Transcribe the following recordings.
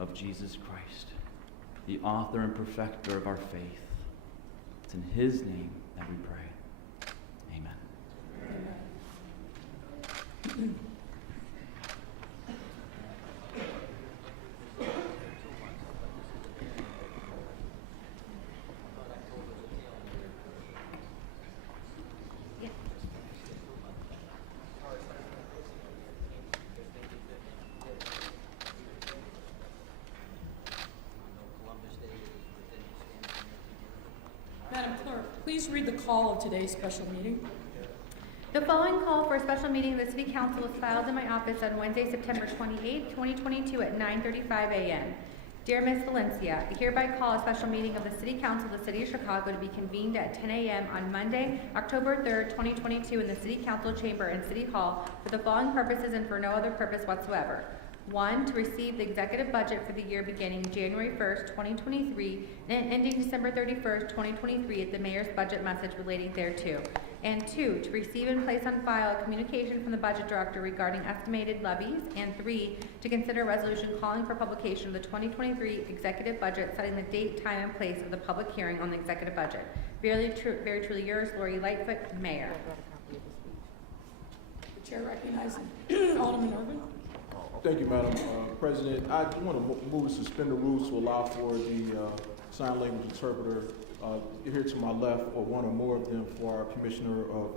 of Jesus Christ, the author and perfecter of our faith. It's in his name that we pray. Amen. Amen. Madam Clerk, please read the call of today's special meeting. The following call for a special meeting of the City Council was filed in my office on Wednesday, September 28, 2022 at 9:35 a.m. Dear Ms. Valencia, I hereby call a special meeting of the City Council of the City of Chicago to be convened at 10 a.m. on Monday, October 3rd, 2022 in the City Council Chamber and City Hall for the following purposes and for no other purpose whatsoever. 1, to receive the executive budget for the year beginning January 1st, 2023 and ending December 31st, 2023 at the Mayor's budget message relating thereto. And 2, to receive and place on file a communication from the Budget Director regarding estimated levies. And 3, to consider a resolution calling for publication of the 2023 executive budget, setting the date, time, and place of the public hearing on the executive budget. Very truly yours, Lori Lightfoot, Mayor. The chair recognizes Alderman Irvin. Thank you, Madam President. I want to move to suspend the rules to allow for the sign language interpreter here to my left, or one or more of them, for our Commissioner of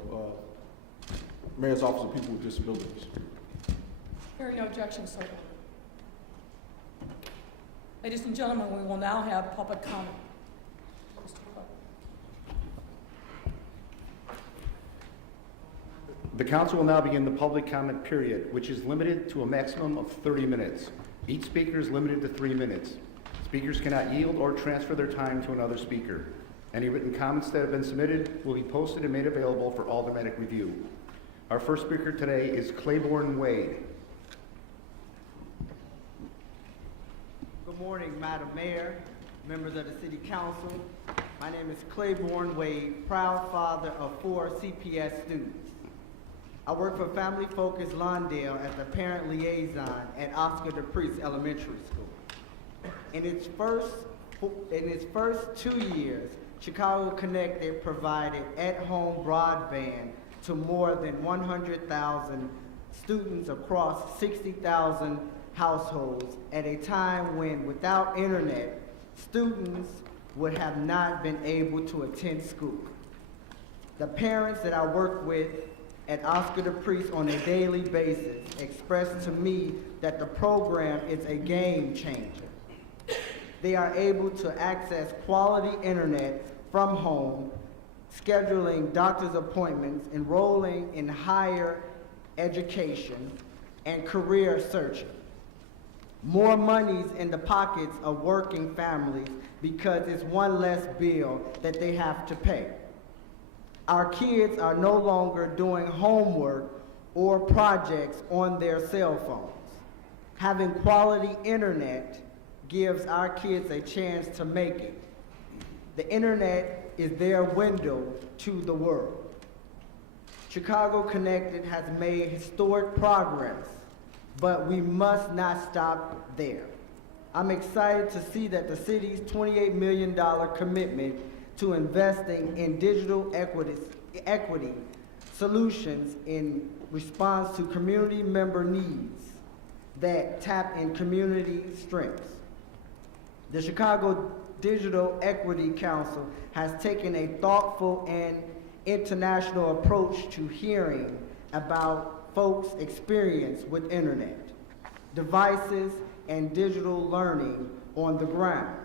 Mayor's Office of People with Disabilities. Hearing no objection, so ordered. Ladies and gentlemen, we will now have public comment. Mr. Clerk. The council will now begin the public comment period, which is limited to a maximum of 30 minutes. Each speaker is limited to 3 minutes. Speakers cannot yield or transfer their time to another speaker. Any written comments that have been submitted will be posted and made available for automatic review. Our first speaker today is Claiborne Wade. Good morning, Madam Mayor, members of the City Council. My name is Claiborne Wade, proud father of 4 CPS students. I work for Family Focus Lawndale as the parent liaison at Oscar DePriest Elementary School. In its first 2 years, Chicago Connected provided at-home broadband to more than 100,000 students across 60,000 households at a time when, without internet, students would have not been able to attend school. The parents that I work with at Oscar DePriest on a daily basis expressed to me that the program is a game changer. They are able to access quality internet from home, scheduling doctor's appointments, enrolling in higher education, and career searching. More money's in the pockets of working families because it's one less bill that they have to pay. Our kids are no longer doing homework or projects on their cell phones. Having quality internet gives our kids a chance to make it. The internet is their window to the world. Chicago Connected has made historic progress, but we must not stop there. I'm excited to see that the city's $28 million commitment to investing in digital equity solutions in response to community member needs that tap in community strengths. The Chicago Digital Equity Council has taken a thoughtful and international approach to hearing about folks' experience with internet, devices, and digital learning on the ground.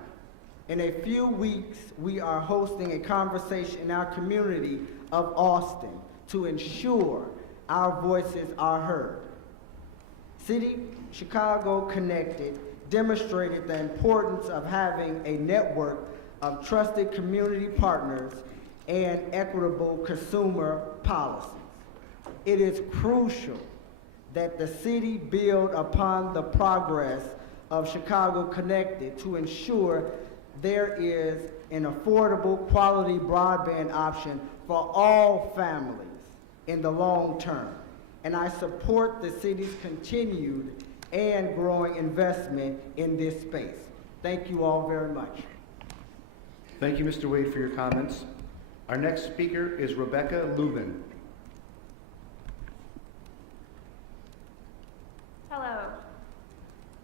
In a few weeks, we are hosting a conversation in our community of Austin to ensure our voices are heard. City Chicago Connected demonstrated the importance of having a network of trusted community partners and equitable consumer policies. It is crucial that the city build upon the progress of Chicago Connected to ensure there is an affordable, quality broadband option for all families in the long term. And I support the city's continued and growing investment in this space. Thank you all very much. Thank you, Mr. Wade, for your comments. Our next speaker is Rebecca Lubin. Hello.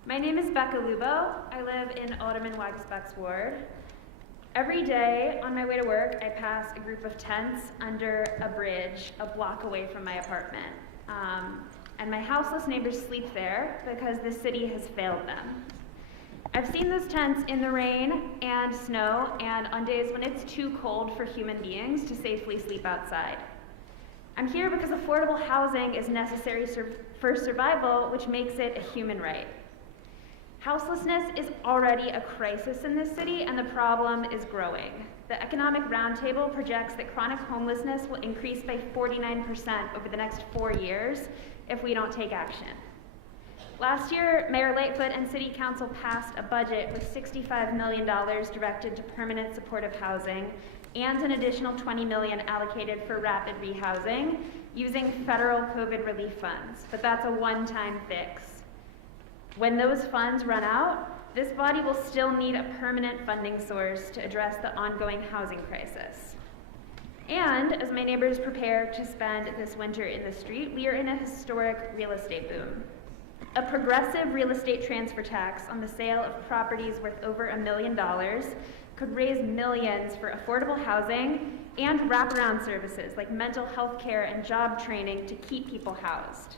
My name is Becca Lubo. I live in Alderman Wagsbuck's ward. Every day on my way to work, I pass a group of tents under a bridge a block away from my apartment. And my houseless neighbors sleep there because the city has failed them. I've seen those tents in the rain and snow and on days when it's too cold for human beings to safely sleep outside. I'm here because affordable housing is necessary for survival, which makes it a human right. Houselessness is already a crisis in this city, and the problem is growing. The Economic Roundtable projects that chronic homelessness will increase by 49% over the next 4 years if we don't take action. Last year, Mayor Lightfoot and City Council passed a budget with $65 million directed to permanent supportive housing and an additional $20 million allocated for rapid rehousing using federal COVID relief funds, but that's a one-time fix. When those funds run out, this body will still need a permanent funding source to address the ongoing housing crisis. And as my neighbors prepare to spend this winter in the street, we are in a historic real estate boom. A progressive real estate transfer tax on the sale of properties worth over $1 million could raise millions for affordable housing and wraparound services like mental health care and job training to keep people housed.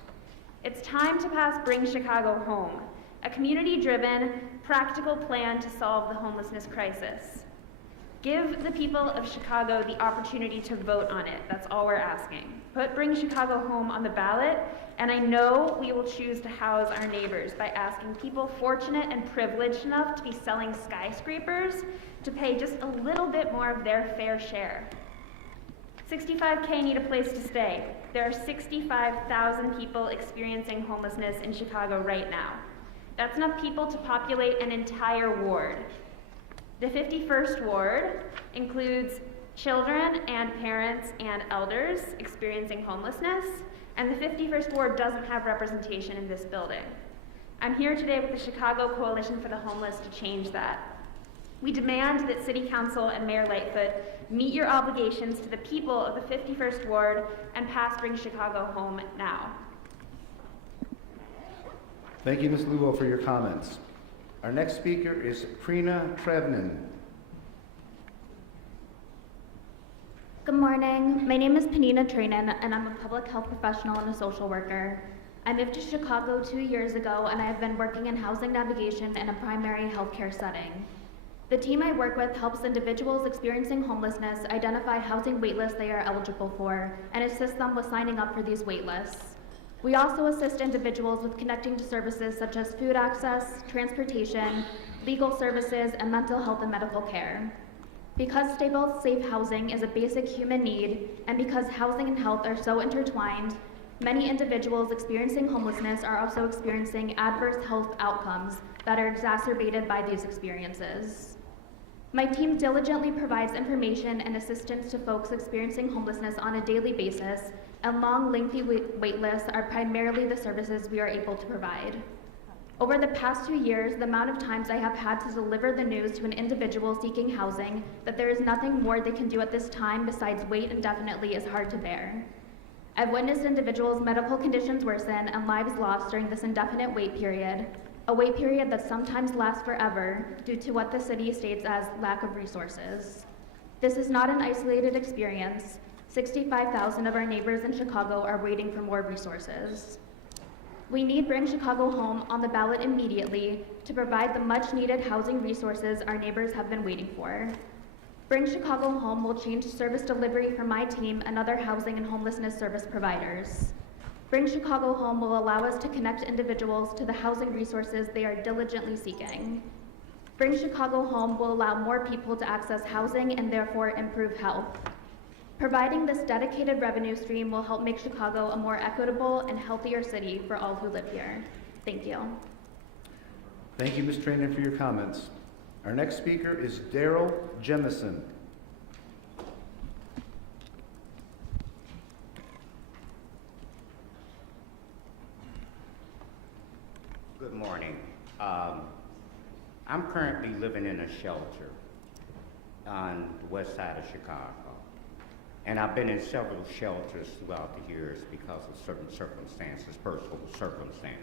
It's time to pass Bring Chicago Home, a community-driven, practical plan to solve the homelessness crisis. Give the people of Chicago the opportunity to vote on it. That's all we're asking. Put Bring Chicago Home on the ballot, and I know we will choose to house our neighbors by asking people fortunate and privileged enough to be selling skyscrapers to pay just a little bit more of their fair share. 65K need a place to stay. There are 65,000 people experiencing homelessness in Chicago right now. That's enough people to populate an entire ward. The 51st ward includes children and parents and elders experiencing homelessness, and the 51st ward doesn't have representation in this building. I'm here today with the Chicago Coalition for the Homeless to change that. We demand that City Council and Mayor Lightfoot meet your obligations to the people of the 51st Ward and pass Bring Chicago Home now. Thank you, Ms. Luo, for your comments. Our next speaker is Prina Trevnin. Good morning. My name is Panina Trainin, and I'm a public health professional and a social worker. I moved to Chicago 2 years ago, and I have been working in housing navigation in a primary healthcare setting. The team I work with helps individuals experiencing homelessness identify housing waitlists they are eligible for and assist them with signing up for these waitlists. We also assist individuals with connecting to services such as food access, transportation, legal services, and mental health and medical care. Because stable, safe housing is a basic human need, and because housing and health are so intertwined, many individuals experiencing homelessness are also experiencing adverse health outcomes that are exacerbated by these experiences. My team diligently provides information and assistance to folks experiencing homelessness on a daily basis, and long, lengthy wait lists are primarily the services we are able to provide. Over the past 2 years, the amount of times I have had to deliver the news to an individual seeking housing that there is nothing more they can do at this time besides wait indefinitely is hard to bear. I've witnessed individuals' medical conditions worsen and lives lost during this indefinite wait period, a wait period that sometimes lasts forever due to what the city states as lack of resources. This is not an isolated experience. 65,000 of our neighbors in Chicago are waiting for more resources. We need Bring Chicago Home on the ballot immediately to provide the much-needed housing resources our neighbors have been waiting for. Bring Chicago Home will change service delivery for my team and other housing and homelessness service providers. Bring Chicago Home will allow us to connect individuals to the housing resources they are diligently seeking. Bring Chicago Home will allow more people to access housing and therefore improve health. Providing this dedicated revenue stream will help make Chicago a more equitable and healthier city for all who live here. Thank you. Thank you, Ms. Trainer, for your comments. Our next speaker is Daryl Jemison. I'm currently living in a shelter on the west side of Chicago. And I've been in several shelters throughout the years because of certain circumstances, personal circumstances.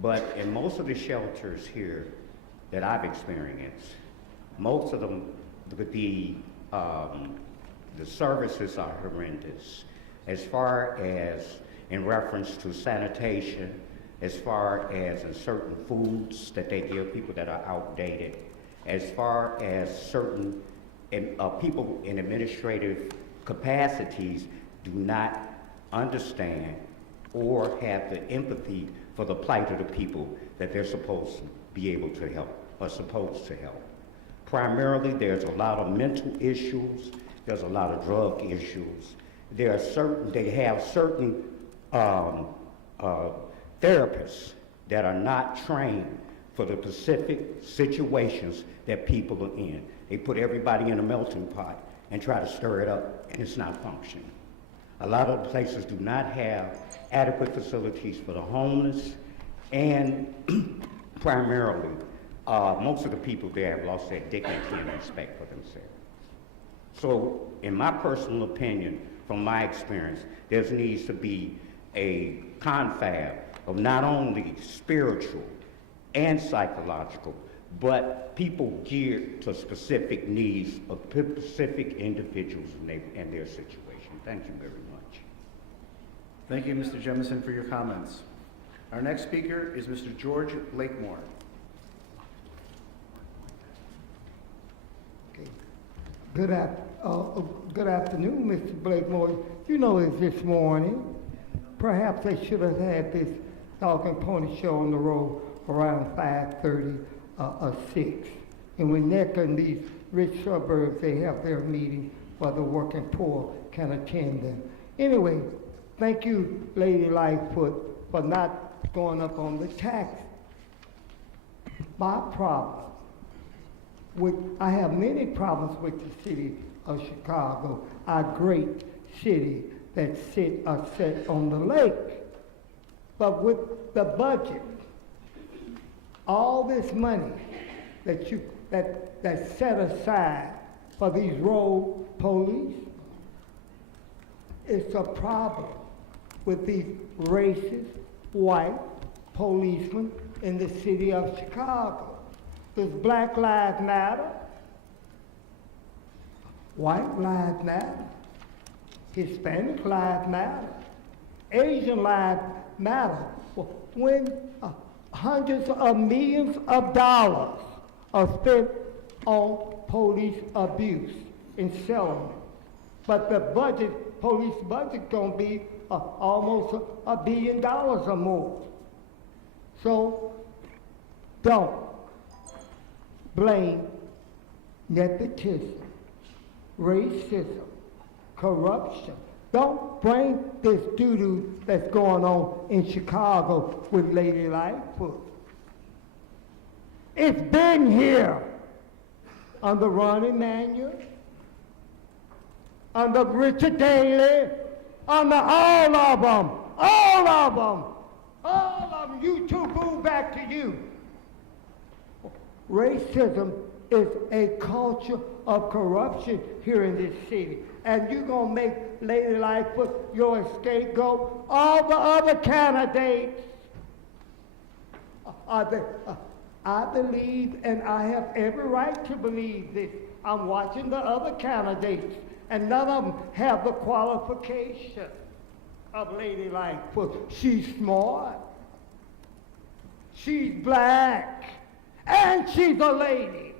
But in most of the shelters here that I've experienced, most of them, the services are horrendous as far as in reference to sanitation, as far as in certain foods that they give people that are outdated, as far as certain people in administrative capacities do not understand or have the empathy for the plight of the people that they're supposed to be able to help or supposed to help. Primarily, there's a lot of mental issues, there's a lot of drug issues. They have certain therapists that are not trained for the specific situations that people are in. They put everybody in a melting pot and try to stir it up, and it's not functioning. A lot of places do not have adequate facilities for the homeless, and primarily, most of the people there have lost their dignity and respect for themselves. So, in my personal opinion, from my experience, there needs to be a confab of not only spiritual and psychological, but people geared to specific needs of specific individuals and their situation. Thank you very much. Thank you, Mr. Jemison, for your comments. Our next speaker is Mr. George Blakemore. Okay. Good afternoon, Mr. Blakemore. You know it's this morning. Perhaps they should have had this Dog and Pony show on the road around 5:30 or 6. And when Necker and these rich suburbs, they have their meeting where the working poor can attend them. Anyway, thank you, Lady Lightfoot, for not going up on the tax. My problem I have many problems with the city of Chicago, our great city that are set on the lake. But with the budget, all this money that's set aside for these road police, it's a problem with these racist white policemen in the city of Chicago. Does Black Lives Matter? White lives matter. Hispanic lives matter. Asian lives matter. When hundreds of millions of dollars are spent on police abuse and settlement, but the police budget gonna be almost $1 billion or more. So don't blame nepotism, racism, corruption. Don't bring this doo-doo that's going on in Chicago with Lady Lightfoot. It's been here under Ron Emanuel, under Richard Daley, under all of them. You two, go back to you. Racism is a culture of corruption here in this city. And you're going to make Lady Lightfoot your scapegoat. All the other candidates, I believe, and I have every right to believe this. I'm watching the other candidates, and none of them have the qualification of Lady Lightfoot. She's smart. She's black. And she's a lady.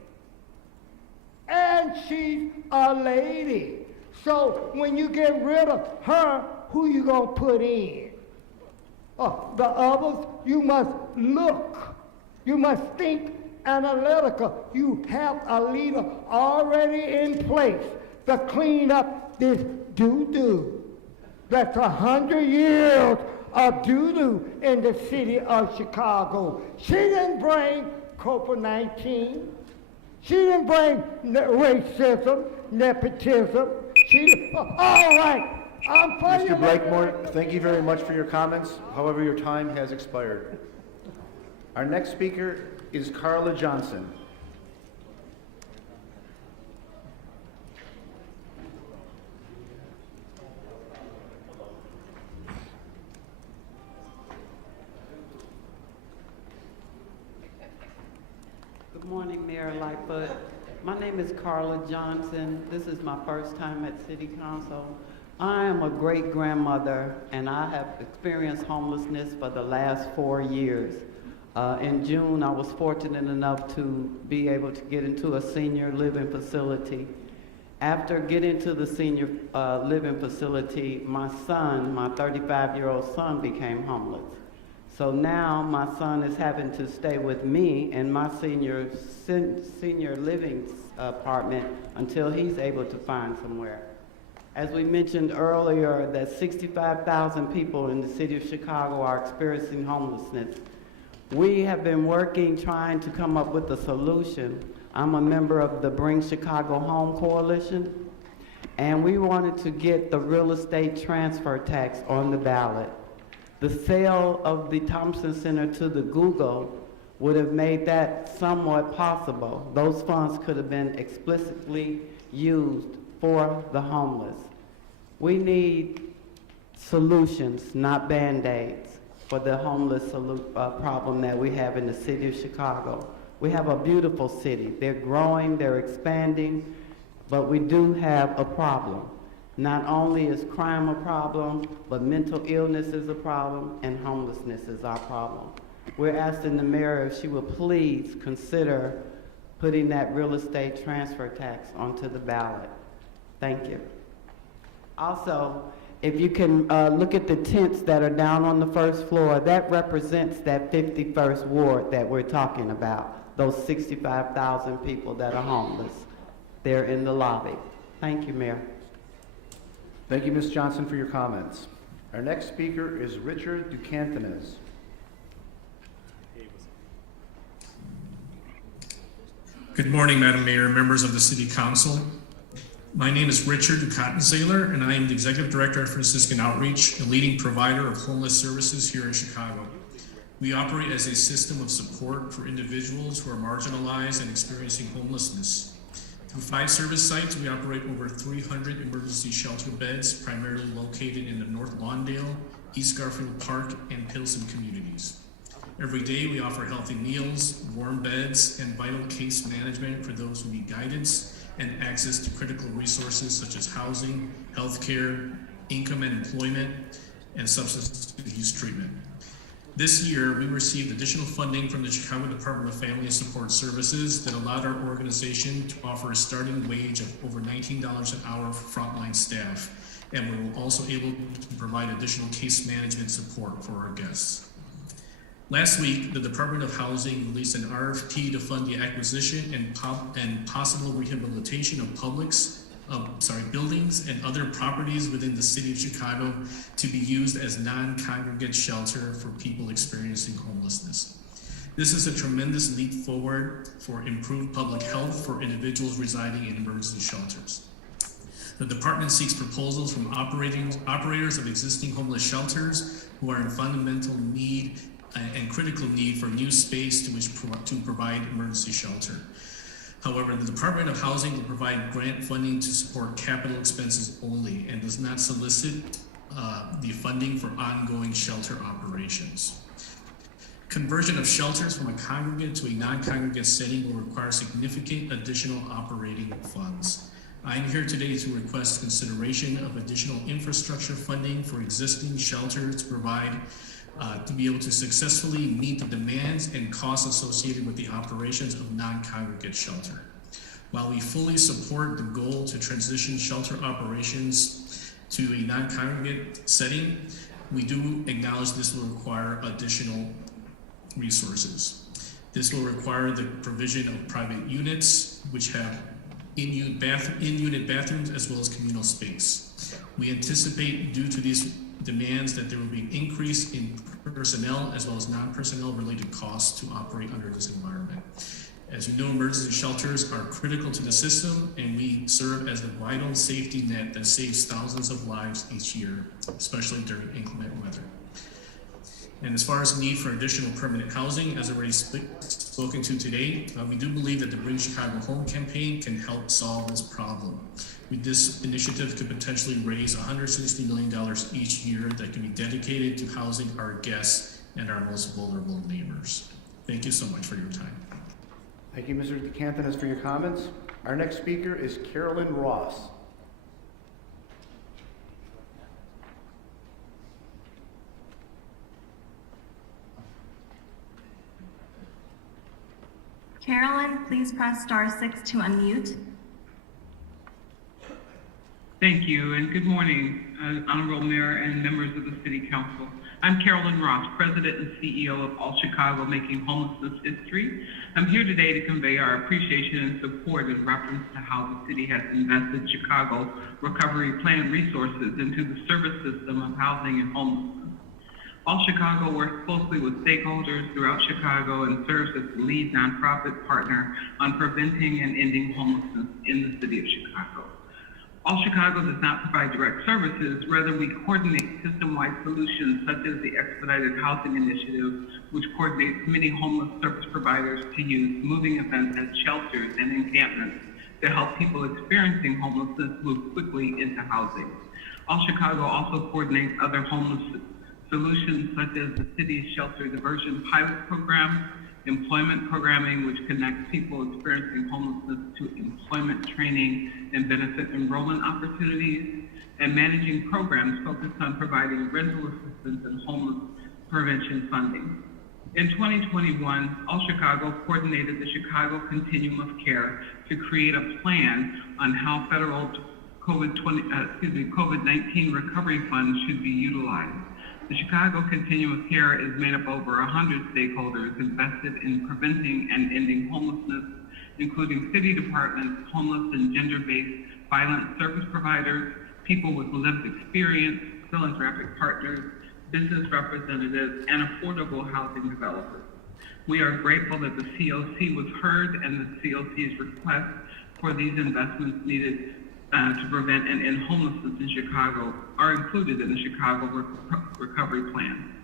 So when you get rid of her, who you gonna put in? The others, you must look. You must think analytical. You have a leader already in place to clean up this doo-doo. That's 100 years of doo-doo in the city of Chicago. She didn't bring COVID-19. She didn't bring racism, nepotism. All right, I'm for you. Mr. Blakemore, thank you very much for your comments. However, your time has expired. Our next speaker is Carla Johnson. Good morning, Mayor Lightfoot. My name is Carla Johnson. This is my first time at City Council. I am a great-grandmother, and I have experienced homelessness for the last 4 years. In June, I was fortunate enough to be able to get into a senior living facility. After getting to the senior living facility, my son, my 35-year-old son, became homeless. So now my son is having to stay with me in my senior living apartment until he's able to find somewhere. As we mentioned earlier, that 65,000 people in the city of Chicago are experiencing homelessness. We have been working, trying to come up with a solution. I'm a member of the Bring Chicago Home Coalition, and we wanted to get the real estate transfer tax on the ballot. The sale of the Thompson Center to the Google would have made that somewhat possible. Those funds could have been explicitly used for the homeless. We need solutions, not Band-Aids, for the homeless problem that we have in the city of Chicago. We have a beautiful city. They're growing, they're expanding, but we do have a problem. Not only is crime a problem, but mental illness is a problem, and homelessness is our problem. We're asking the mayor if she would please consider putting that real estate transfer tax onto the ballot. Thank you. Also, if you can look at the tents that are down on the first floor, that represents that 51st ward that we're talking about, those 65,000 people that are homeless. They're in the lobby. Thank you, Mayor. Thank you, Ms. Johnson, for your comments. Our next speaker is Richard Ducantanes. Good morning, Madam Mayor, members of the City Council. My name is Richard Ducantanes, and I am the Executive Director at Franciscan Outreach, a leading provider of homeless services here in Chicago. We operate as a system of support for individuals who are marginalized and experiencing homelessness. Through 5 service sites, we operate over 300 emergency shelter beds, primarily located in the North Lawndale, East Garfield Park, and Pilsen communities. Every day, we offer healthy meals, warm beds, and vital case management for those who need guidance and access to critical resources such as housing, healthcare, income and employment, and substance use treatment. This year, we received additional funding from the Chicago Department of Family and Support Services that allowed our organization to offer a starting wage of over $19 an hour for frontline staff, and we were also able to provide additional case management support for our guests. Last week, the Department of Housing released an RFP to fund the acquisition and possible rehabilitation of buildings and other properties within the city of Chicago to be used as non-congregate shelter for people experiencing homelessness. This is a tremendous leap forward for improved public health for individuals residing in emergency shelters. The department seeks proposals from operators of existing homeless shelters who are in fundamental need and critical need for new space to provide emergency shelter. However, the Department of Housing will provide grant funding to support capital expenses only and does not solicit the funding for ongoing shelter operations. Conversion of shelters from a congregate to a non-congregate setting will require significant additional operating funds. I am here today to request consideration of additional infrastructure funding for existing shelters to provide to be able to successfully meet the demands and costs associated with the operations of non-congregate shelter. While we fully support the goal to transition shelter operations to a non-congregate setting, we do acknowledge this will require additional resources. This will require the provision of private units, which have in-unit bathrooms as well as communal space. We anticipate, due to these demands, that there will be an increase in personnel as well as non-personnel related costs to operate under this environment. As you know, emergency shelters are critical to the system, and we serve as the vital safety net that saves thousands of lives each year, especially during inclement weather. And as far as need for additional permanent housing, as already spoken to today, we do believe that the Bring Chicago Home campaign can help solve this problem. With this initiative could potentially raise $160 million each year that can be dedicated to housing our guests and our most vulnerable neighbors. Thank you so much for your time. Thank you, Mr. DeCantonis, for your comments. Our next speaker is Carolyn Ross. Carolyn, please press *6 to unmute. Thank you, and good morning, Honorable Mayor and members of the City Council. I'm Carolyn Ross, President and CEO of All Chicago Making Homelessness History. I'm here today to convey our appreciation and support in reference to how the city has invested Chicago Recovery Plan resources into the service system of housing and homelessness. All Chicago works closely with stakeholders throughout Chicago and serves as the lead nonprofit partner on preventing and ending homelessness in the city of Chicago. All Chicago does not provide direct services, rather we coordinate system-wide solutions such as the Expedited Housing Initiative, which coordinates many homeless service providers to use moving events at shelters and encampments to help people experiencing homelessness move quickly into housing. All Chicago also coordinates other homeless solutions such as the city's shelter diversion pilot program, employment programming, which connects people experiencing homelessness to employment training and benefit enrollment opportunities, and managing programs focused on providing rental assistance and homeless prevention funding. In 2021, All Chicago coordinated the Chicago Continuum of Care to create a plan on how federal COVID-19 recovery funds should be utilized. The Chicago Continuum of Care is made up of over 100 stakeholders invested in preventing and ending homelessness, including city departments, homeless and gender-based violence service providers, people with lived experience, philanthropic partners, business representatives, and affordable housing developers. We are grateful that the COC was heard and the COC's request for these investments needed to prevent and end homelessness in Chicago are included in the Chicago Recovery Plan.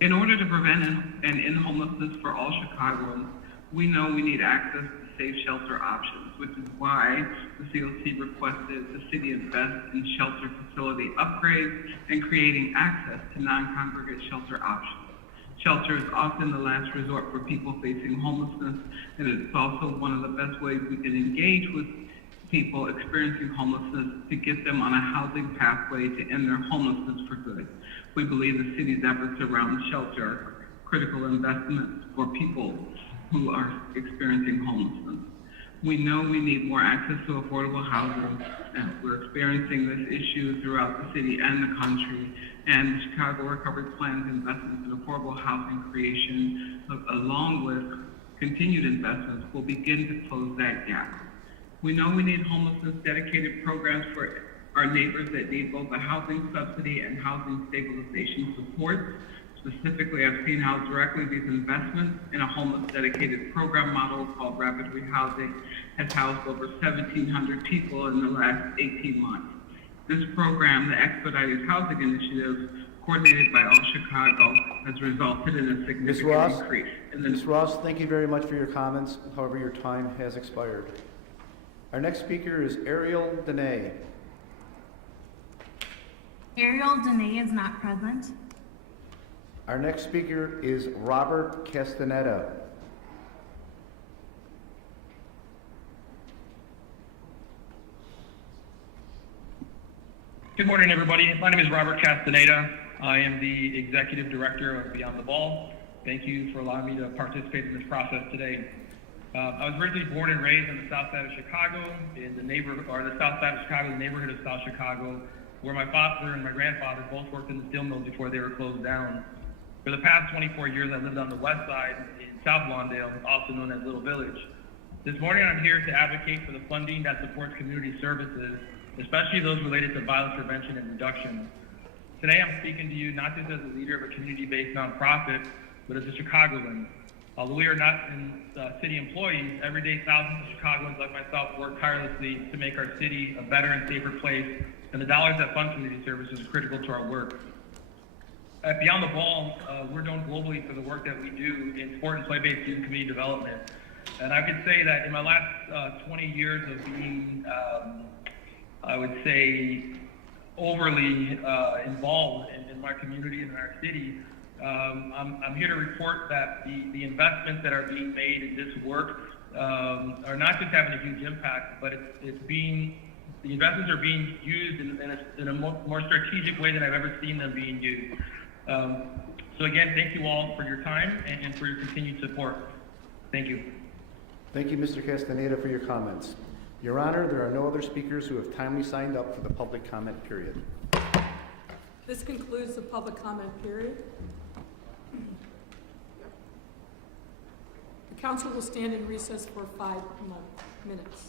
In order to prevent and end homelessness for all Chicagoans, we know we need access to safe shelter options, which is why the COC requested the city invest in shelter facility upgrades and creating access to non-congregate shelter options. Shelter is often the last resort for people facing homelessness, and it's also one of the best ways we can engage with people experiencing homelessness to get them on a housing pathway to end their homelessness for good. We believe the city's efforts around shelter are critical investments for people who are experiencing homelessness. We know we need more access to affordable housing, and we're experiencing this issue throughout the city and the country, and the Chicago Recovery Plan's investments in affordable housing creation, along with continued investments, will begin to close that gap. We know we need homelessness dedicated programs for our neighbors that need both a housing subsidy and housing stabilization support. Specifically, I've seen how directly these investments in a homeless dedicated program model called Rapid Rehousing has housed over 1,700 people in the last 18 months. This program, the Expedited Housing Initiative, coordinated by All Chicago, has resulted in a significant increase. Ms. Ross, thank you very much for your comments. However, your time has expired. Our next speaker is Ariel Dene. Ariel Dene is not present. Our next speaker is Robert Castaneda. Good morning, everybody. My name is Robert Castaneda. I am the Executive Director of Beyond the Ball. Thank you for allowing me to participate in this process today. I was originally born and raised on the south side of Chicago, in the south side of Chicago, the neighborhood of South Chicago, where my father and my grandfather both worked in the steel mills before they were closed down. For the past 24 years, I lived on the west side in South Lawndale, also known as Little Village. This morning, I'm here to advocate for the funding that supports community services, especially those related to violence prevention and reduction. Today, I'm speaking to you not just as a leader of a community-based nonprofit, but as a Chicagoan. Although we are not city employees, every day thousands of Chicagoans like myself work tirelessly to make our city a better and safer place, and the dollars that fund community services are critical to our work. at Beyond the Ball, we're known globally for the work that we do in sport and play-based youth and community development. And I could say that in my last 20 years of being, I would say, overly involved in my community and in our city, I'm here to report that the investments that are being made in this work are not just having a huge impact, but the investments are being used in a more strategic way than I've ever seen them being used. So again, thank you all for your time and for your continued support. Thank you. Thank you, Mr. Castaneda, for your comments. Your Honor, there are no other speakers who have timely signed up for the public comment period. This concludes the public comment period. The council will stand in recess for 5 minutes.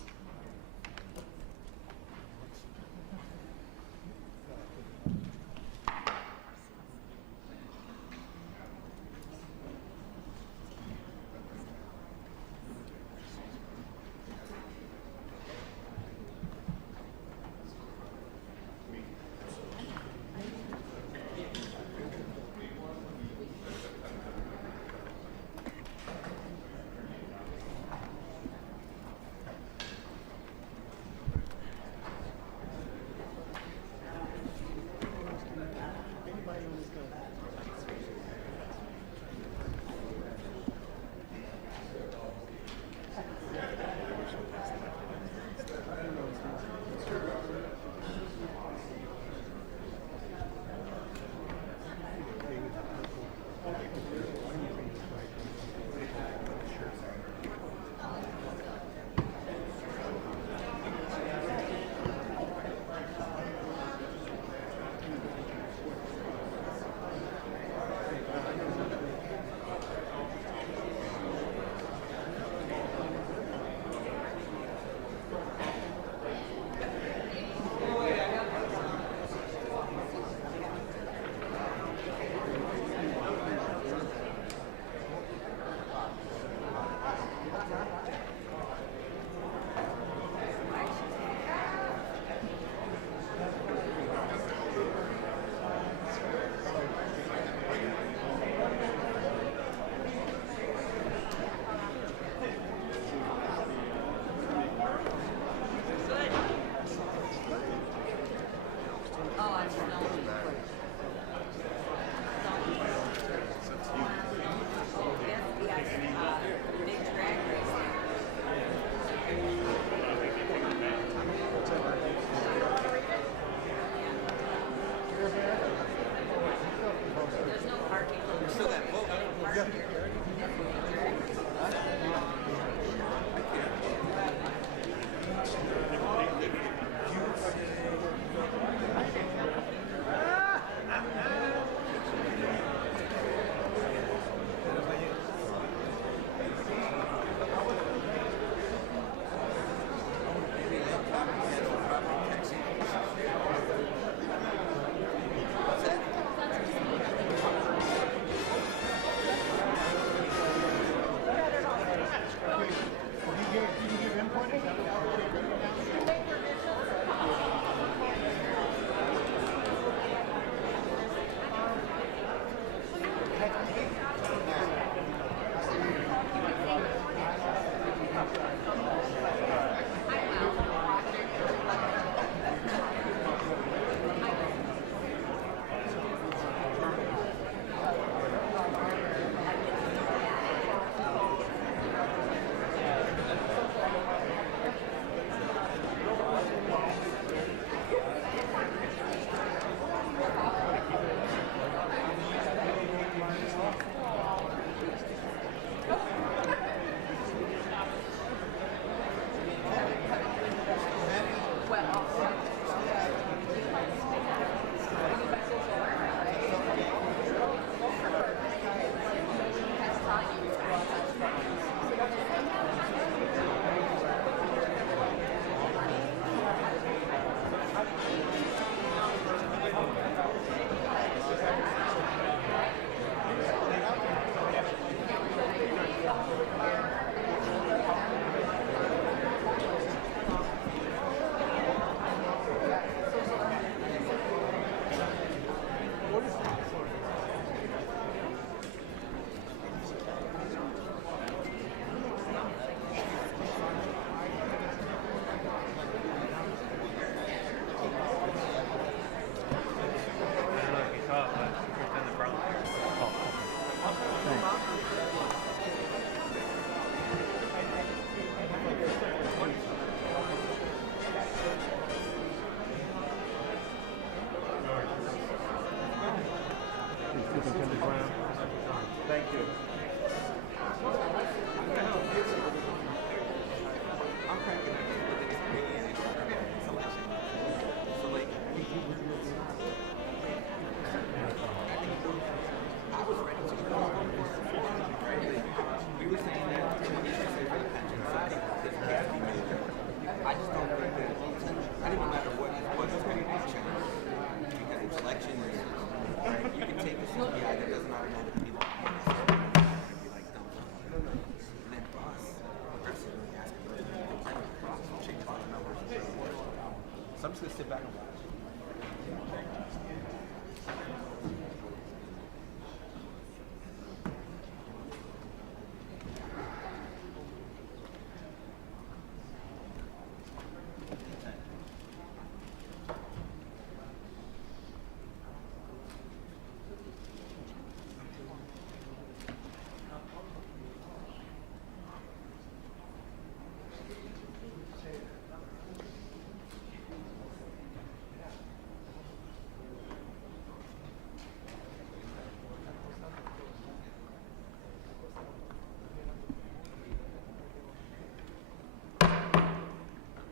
sit back and watch.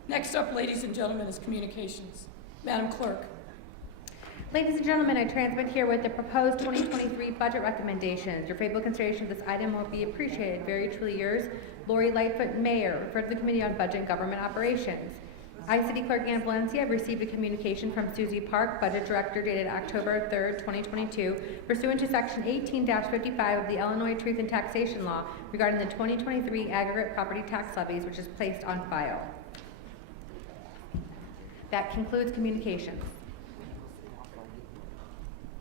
Next up, ladies and gentlemen, is communications. Madam Clerk. Ladies and gentlemen, I transmit here with the proposed 2023 budget recommendations. Your favorable consideration of this item will be appreciated. Very truly yours, Lori Lightfoot, Mayor. Referred to the Committee on Budget and Government Operations. I, City Clerk Ann Valencia, have received a communication from Susie Park, Budget Director, dated October 3rd, 2022, pursuant to Section 18-55 of the Illinois Truth in Taxation Law regarding the 2023 aggregate property tax levies, which is placed on file. That concludes communications.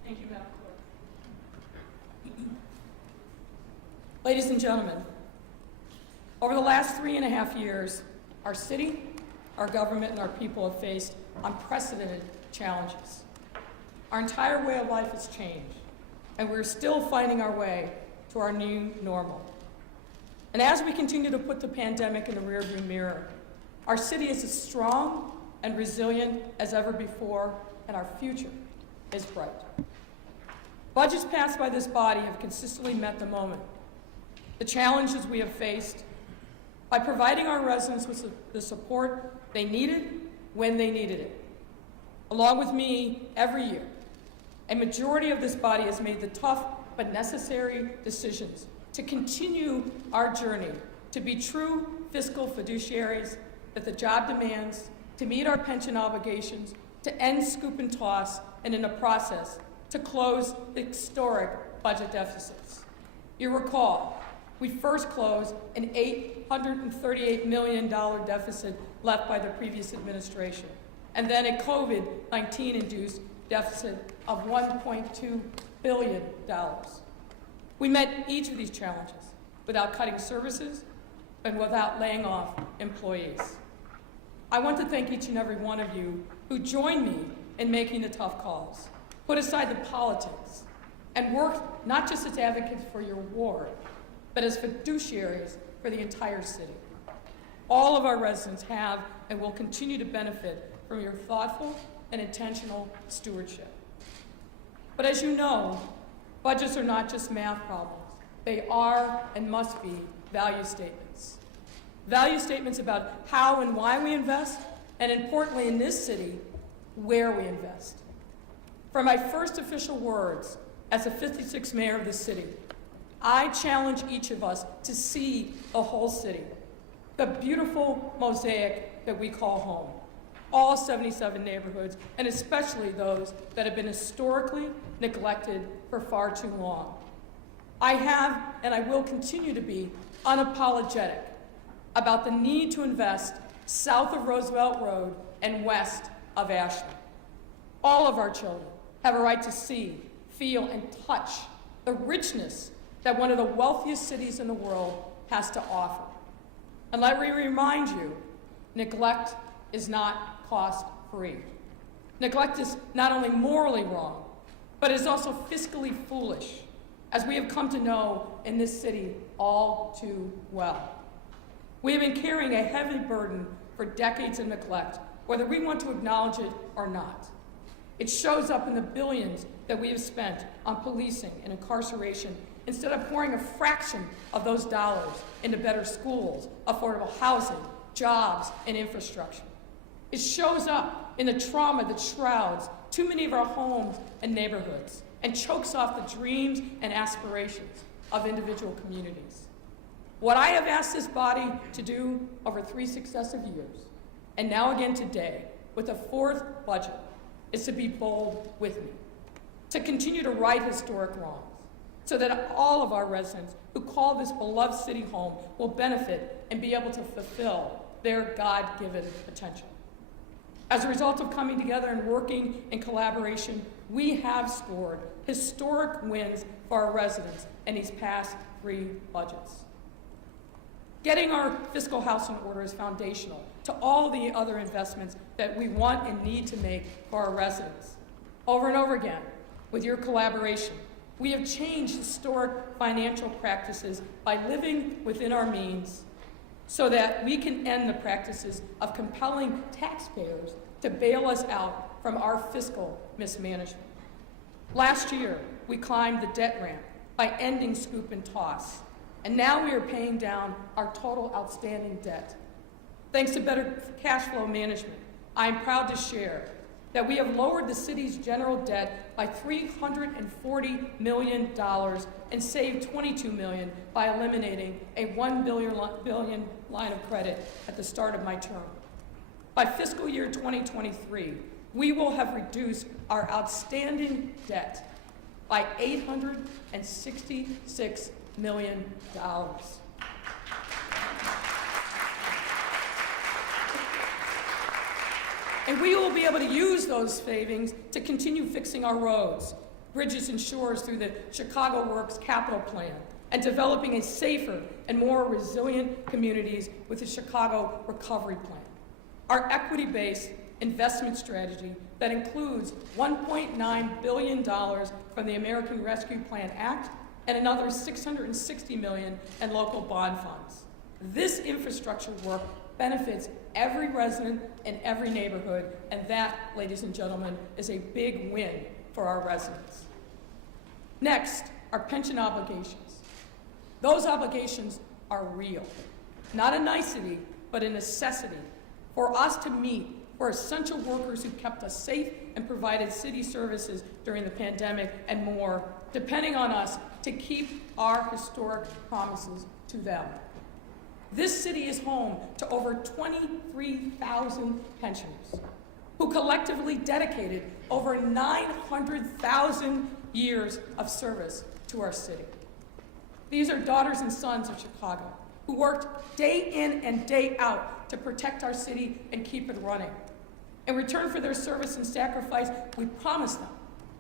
Thank you, Madam Clerk. Ladies and gentlemen, over the last 3.5 years, our city, our government, and our people have faced unprecedented challenges. Our entire way of life has changed, and we're still finding our way to our new normal. And as we continue to put the pandemic in the rearview mirror, our city is as strong and resilient as ever before, and our future is bright. Budgets passed by this body have consistently met the moment, the challenges we have faced, by providing our residents with the support they needed when they needed it. Along with me, every year, a majority of this body has made the tough but necessary decisions to continue our journey to be true fiscal fiduciaries that the job demands, to meet our pension obligations, to end scoop and toss, and in the process, to close historic budget deficits. You recall, we first closed an $838 million deficit left by the previous administration, and then a COVID-19 induced deficit of $1.2 billion. We met each of these challenges without cutting services and without laying off employees. I want to thank each and every one of you who joined me in making the tough calls, put aside the politics, and worked not just as advocates for your ward, but as fiduciaries for the entire city. All of our residents have and will continue to benefit from your thoughtful and intentional stewardship. But as you know, budgets are not just math problems. They are and must be value statements. Value statements about how and why we invest, and importantly in this city, where we invest. For my first official words as the 56th mayor of this city, I challenge each of us to see the whole city, the beautiful mosaic that we call home, all 77 neighborhoods, and especially those that have been historically neglected for far too long. I have, and I will continue to be, unapologetic about the need to invest south of Roosevelt Road and west of Ashland. All of our children have a right to see, feel, and touch the richness that one of the wealthiest cities in the world has to offer. And let me remind you, neglect is not cost-free. Neglect is not only morally wrong, but is also fiscally foolish, as we have come to know in this city all too well. We have been carrying a heavy burden for decades of neglect, whether we want to acknowledge it or not. It shows up in the billions that we have spent on policing and incarceration, instead of pouring a fraction of those dollars into better schools, affordable housing, jobs, and infrastructure. It shows up in the trauma that shrouds too many of our homes and neighborhoods and chokes off the dreams and aspirations of individual communities. What I have asked this body to do over 3 successive years, and now again today, with a 4th budget, is to be bold with me, to continue to right historic wrongs, so that all of our residents who call this beloved city home will benefit and be able to fulfill their God-given potential. As a result of coming together and working in collaboration, we have scored historic wins for our residents in these past 3 budgets. Getting our fiscal house in order is foundational to all the other investments that we want and need to make for our residents. Over and over again, with your collaboration, we have changed historic financial practices by living within our means so that we can end the practices of compelling taxpayers to bail us out from our fiscal mismanagement. Last year, we climbed the debt ramp by ending scoop and toss, and now we are paying down our total outstanding debt. Thanks to better cash flow management, I am proud to share that we have lowered the city's general debt by $340 million and saved $22 million by eliminating a $1 billion line of credit at the start of my term. By fiscal year 2023, we will have reduced our outstanding debt by $866 million. And we will be able to use those savings to continue fixing our roads, bridges, and shores through the Chicago Works capital plan, and developing a safer and more resilient communities with the Chicago Recovery Plan. Our equity-based investment strategy that includes $1.9 billion from the American Rescue Plan Act and another $660 million in local bond funds. This infrastructure work benefits every resident in every neighborhood, and that, ladies and gentlemen, is a big win for our residents. Next, our pension obligations. Those obligations are real, not a nicety, but a necessity for us to meet for essential workers who kept us safe and provided city services during the pandemic and more, depending on us to keep our historic promises to them. This city is home to over 23,000 pensioners who collectively dedicated over 900,000 years of service to our city. These are daughters and sons of Chicago who worked day in and day out to protect our city and keep it running. In return for their service and sacrifice, we promised them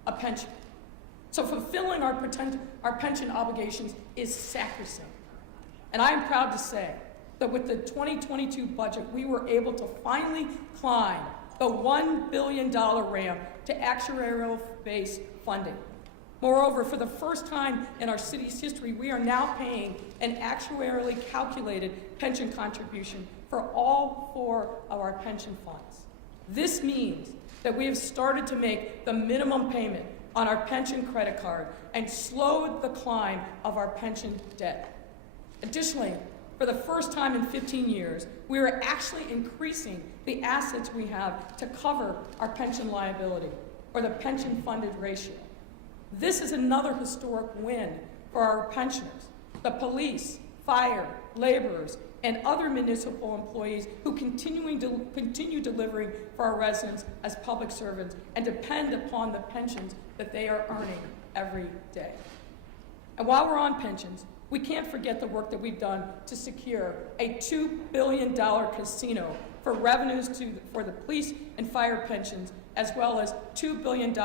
a pension. So fulfilling our pension obligations is sacrosanct. And I am proud to say that with the 2022 budget, we were able to finally climb the $1 billion ramp to actuarial-based funding. Moreover, for the first time in our city's history, we are now paying an actuarially calculated pension contribution for all 4 of our pension funds. This means that we have started to make the minimum payment on our pension credit card and slowed the climb of our pension debt. Additionally, for the first time in 15 years, we are actually increasing the assets we have to cover our pension liability, or the pension funded ratio. This is another historic win for our pensioners, the police, fire, laborers, and other municipal employees who continue delivering for our residents as public servants and depend upon the pensions that they are earning every day. And while we're on pensions, we can't forget the work that we've done to secure a $2 billion casino for revenues for the police and fire pensions, as well as $2 billion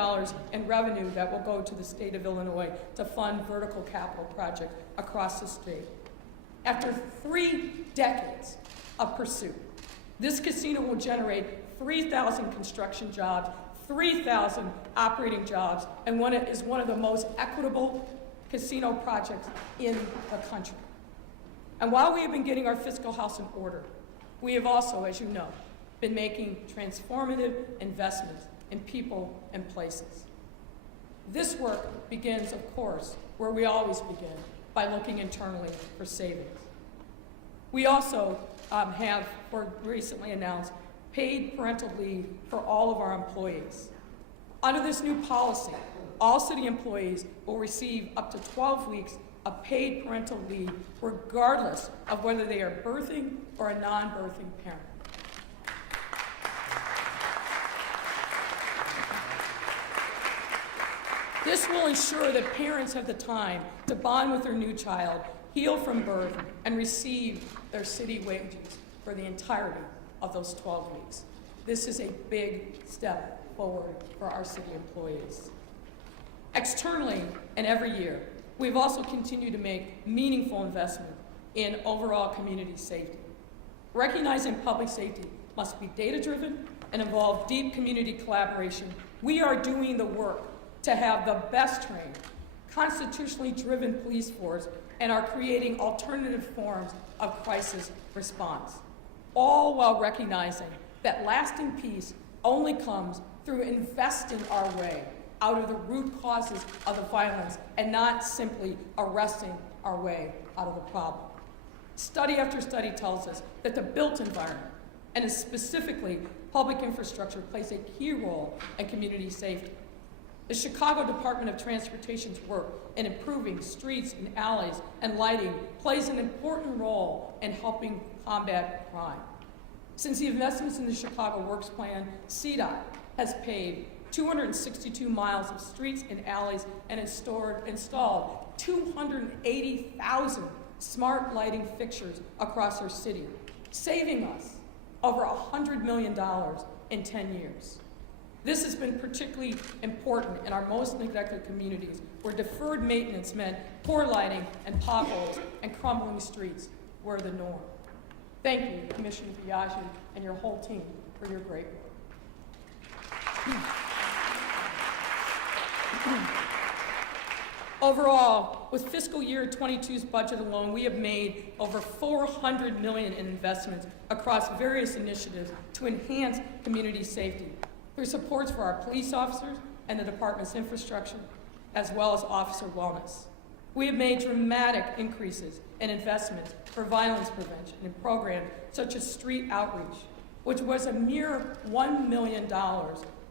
in revenue that will go to the state of Illinois to fund vertical capital projects across the state. After 3 decades of pursuit, this casino will generate 3,000 construction jobs, 3,000 operating jobs, and is one of the most equitable casino projects in the country. And while we have been getting our fiscal house in order, we have also, as you know, been making transformative investments in people and places. This work begins, of course, where we always begin, by looking internally for savings. We also have, recently announced, paid parental leave for all of our employees. Under this new policy, all city employees will receive up to 12 weeks of paid parental leave, regardless of whether they are birthing or a non-birthing parent. This will ensure that parents have the time to bond with their new child, heal from birth, and receive their city wages for the entirety of those 12 weeks. This is a big step forward for our city employees. Externally, and every year, we've also continued to make meaningful investment in overall community safety. Recognizing public safety must be data-driven and involve deep community collaboration. We are doing the work to have the best trained, constitutionally driven police force and are creating alternative forms of crisis response, all while recognizing that lasting peace only comes through investing our way out of the root causes of the violence and not simply arresting our way out of the problem. Study after study tells us that the built environment, and specifically public infrastructure, plays a key role in community safety. The Chicago Department of Transportation's work in improving streets and alleys and lighting plays an important role in helping combat crime. Since the investments in the Chicago Works Plan, CDOT has paved 262 miles of streets and alleys and installed 280,000 smart lighting fixtures across our city, saving us over $100 million in 10 years. This has been particularly important in our most neglected communities where deferred maintenance meant poor lighting and potholes and crumbling streets were the norm. Thank you, Commissioner Biaggi and your whole team for your great work. Overall, with fiscal year 22's budget alone, we have made over $400 million in investments across various initiatives to enhance community safety through supports for our police officers and the department's infrastructure, as well as officer wellness. We have made dramatic increases in investments for violence prevention in programs such as street outreach, which was a mere $1 million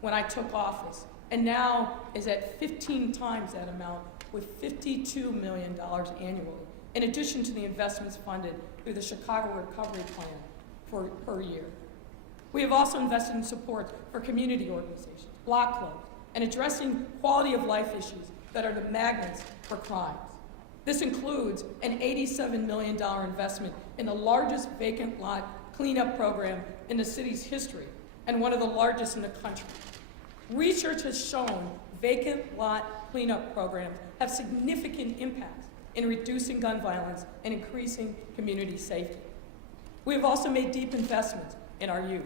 when I took office, and now is at 15 times that amount with $52 million annually, in addition to the investments funded through the Chicago Recovery Plan per year. We have also invested in support for community organizations, block clubs, and addressing quality of life issues that are the magnets for crimes. This includes an $87 million investment in the largest vacant lot cleanup program in the city's history and one of the largest in the country. Research has shown vacant lot cleanup programs have significant impacts in reducing gun violence and increasing community safety. We have also made deep investments in our youth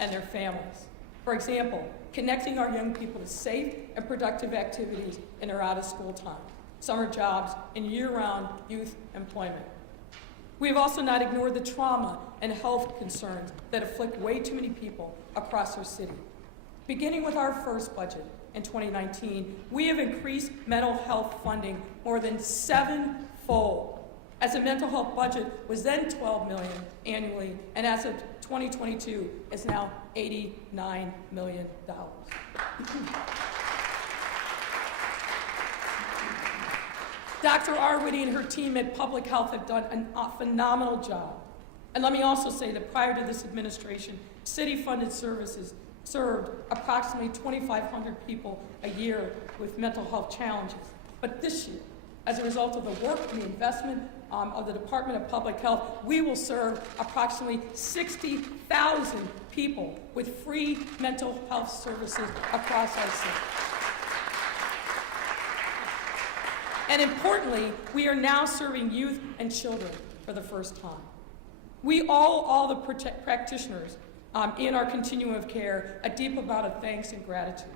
and their families. For example, connecting our young people to safe and productive activities in their out-of-school time, summer jobs, and year-round youth employment. We have also not ignored the trauma and health concerns that afflict way too many people across our city. Beginning with our first budget in 2019, we have increased mental health funding more than 7-fold, as the mental health budget was then $12 million annually, and as of 2022 is now $89 million. Dr. Arwitty and her team at Public Health have done a phenomenal job. And let me also say that prior to this administration, city-funded services served approximately 2,500 people a year with mental health challenges. But this year, as a result of the work and the investment of the Department of Public Health, we will serve approximately 60,000 people with free mental health services across our city. And importantly, we are now serving youth and children for the first time. We owe all the practitioners in our continuum of care a deep amount of thanks and gratitude.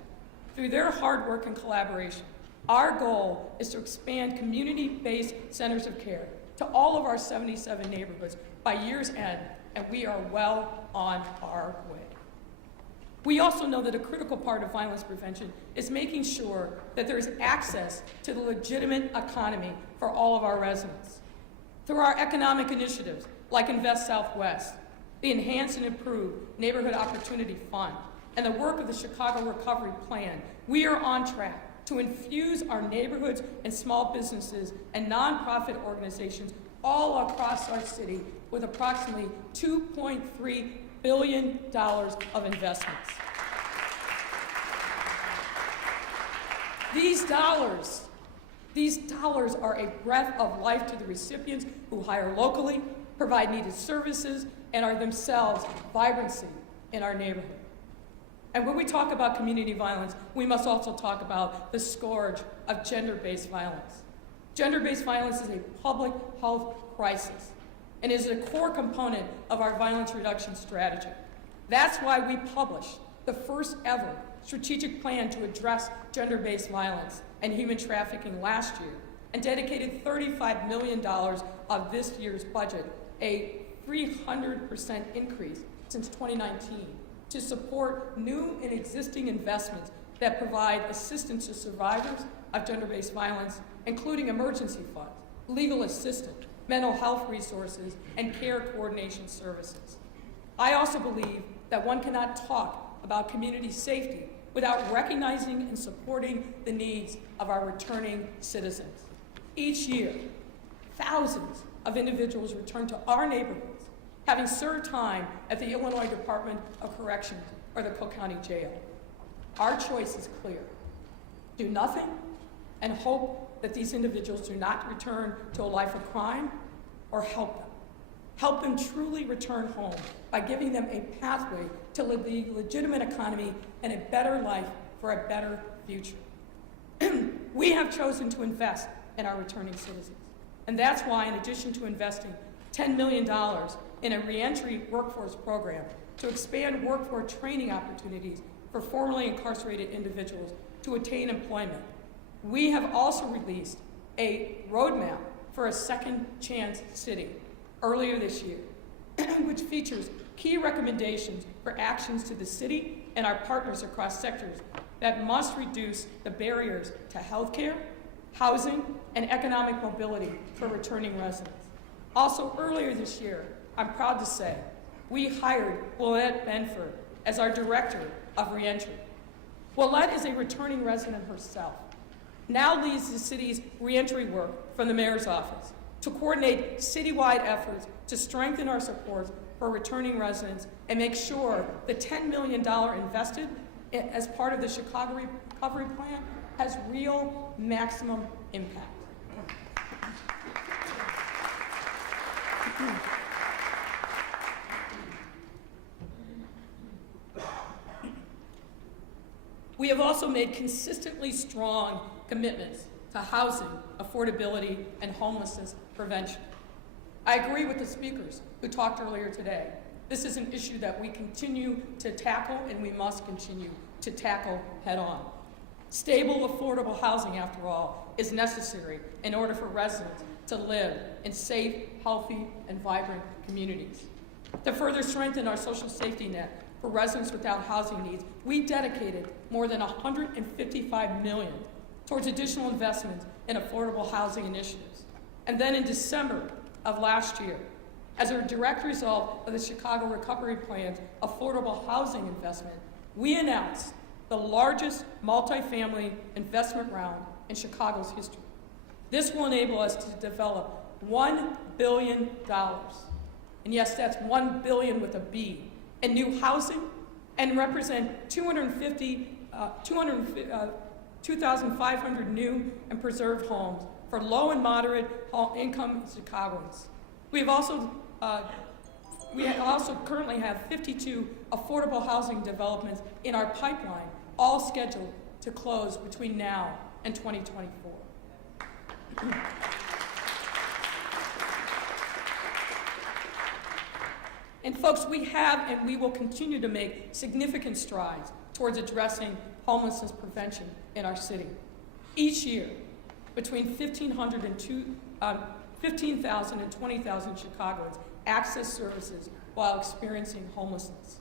Through their hard work and collaboration, our goal is to expand community-based centers of care to all of our 77 neighborhoods by year's end, and we are well on our way. We also know that a critical part of violence prevention is making sure that there is access to the legitimate economy for all of our residents. Through our economic initiatives, like Invest Southwest, the Enhance and Improve Neighborhood Opportunity Fund, and the work of the Chicago Recovery Plan, we are on track to infuse our neighborhoods and small businesses and nonprofit organizations all across our city with approximately $2.3 billion of investments. These dollars are a breath of life to the recipients who hire locally, provide needed services, and are themselves vibrancy in our neighborhood. And when we talk about community violence, we must also talk about the scourge of gender-based violence. Gender-based violence is a public health crisis and is a core component of our violence reduction strategy. That's why we published the first ever strategic plan to address gender-based violence and human trafficking last year, and dedicated $35 million of this year's budget, a 300% increase since 2019, to support new and existing investments that provide assistance to survivors of gender-based violence, including emergency funds, legal assistance, mental health resources, and care coordination services. I also believe that one cannot talk about community safety without recognizing and supporting the needs of our returning citizens. Each year, thousands of individuals return to our neighborhoods, having served time at the Illinois Department of Corrections or the Cook County Jail. Our choice is clear: do nothing and hope that these individuals do not return to a life of crime, or help them. Help them truly return home by giving them a pathway to live the legitimate economy and a better life for a better future. We have chosen to invest in our returning citizens. And that's why, in addition to investing $10 million in a reentry workforce program to expand workforce training opportunities for formerly incarcerated individuals to attain employment, we have also released a roadmap for a second chance city earlier this year, which features key recommendations for actions to the city and our partners across sectors that must reduce the barriers to healthcare, housing, and economic mobility for returning residents. Also, earlier this year, I'm proud to say, we hired Willette Benford as our Director of Reentry. Willette is a returning resident herself, now leads the city's reentry work from the mayor's office to coordinate citywide efforts to strengthen our support for returning residents and make sure the $10 million invested as part of the Chicago Recovery Plan has real maximum impact. We have also made consistently strong commitments to housing, affordability, and homelessness prevention. I agree with the speakers who talked earlier today. This is an issue that we continue to tackle, and we must continue to tackle head-on. Stable, affordable housing, after all, is necessary in order for residents to live in safe, healthy, and vibrant communities. To further strengthen our social safety net for residents without housing needs, we dedicated more than $155 million towards additional investments in affordable housing initiatives. And then in December of last year, as a direct result of the Chicago Recovery Plan's affordable housing investment, we announced the largest multifamily investment round in Chicago's history. This will enable us to develop $1 billion, and yes, that's $1 billion with a B, in new housing, and represent 2,500 new and preserved homes for low and moderate income Chicagoans. We also currently have 52 affordable housing developments in our pipeline, all scheduled to close between now and 2024. And folks, we have and we will continue to make significant strides towards addressing homelessness prevention in our city. Each year, between 15,000 and 20,000 Chicagoans access services while experiencing homelessness.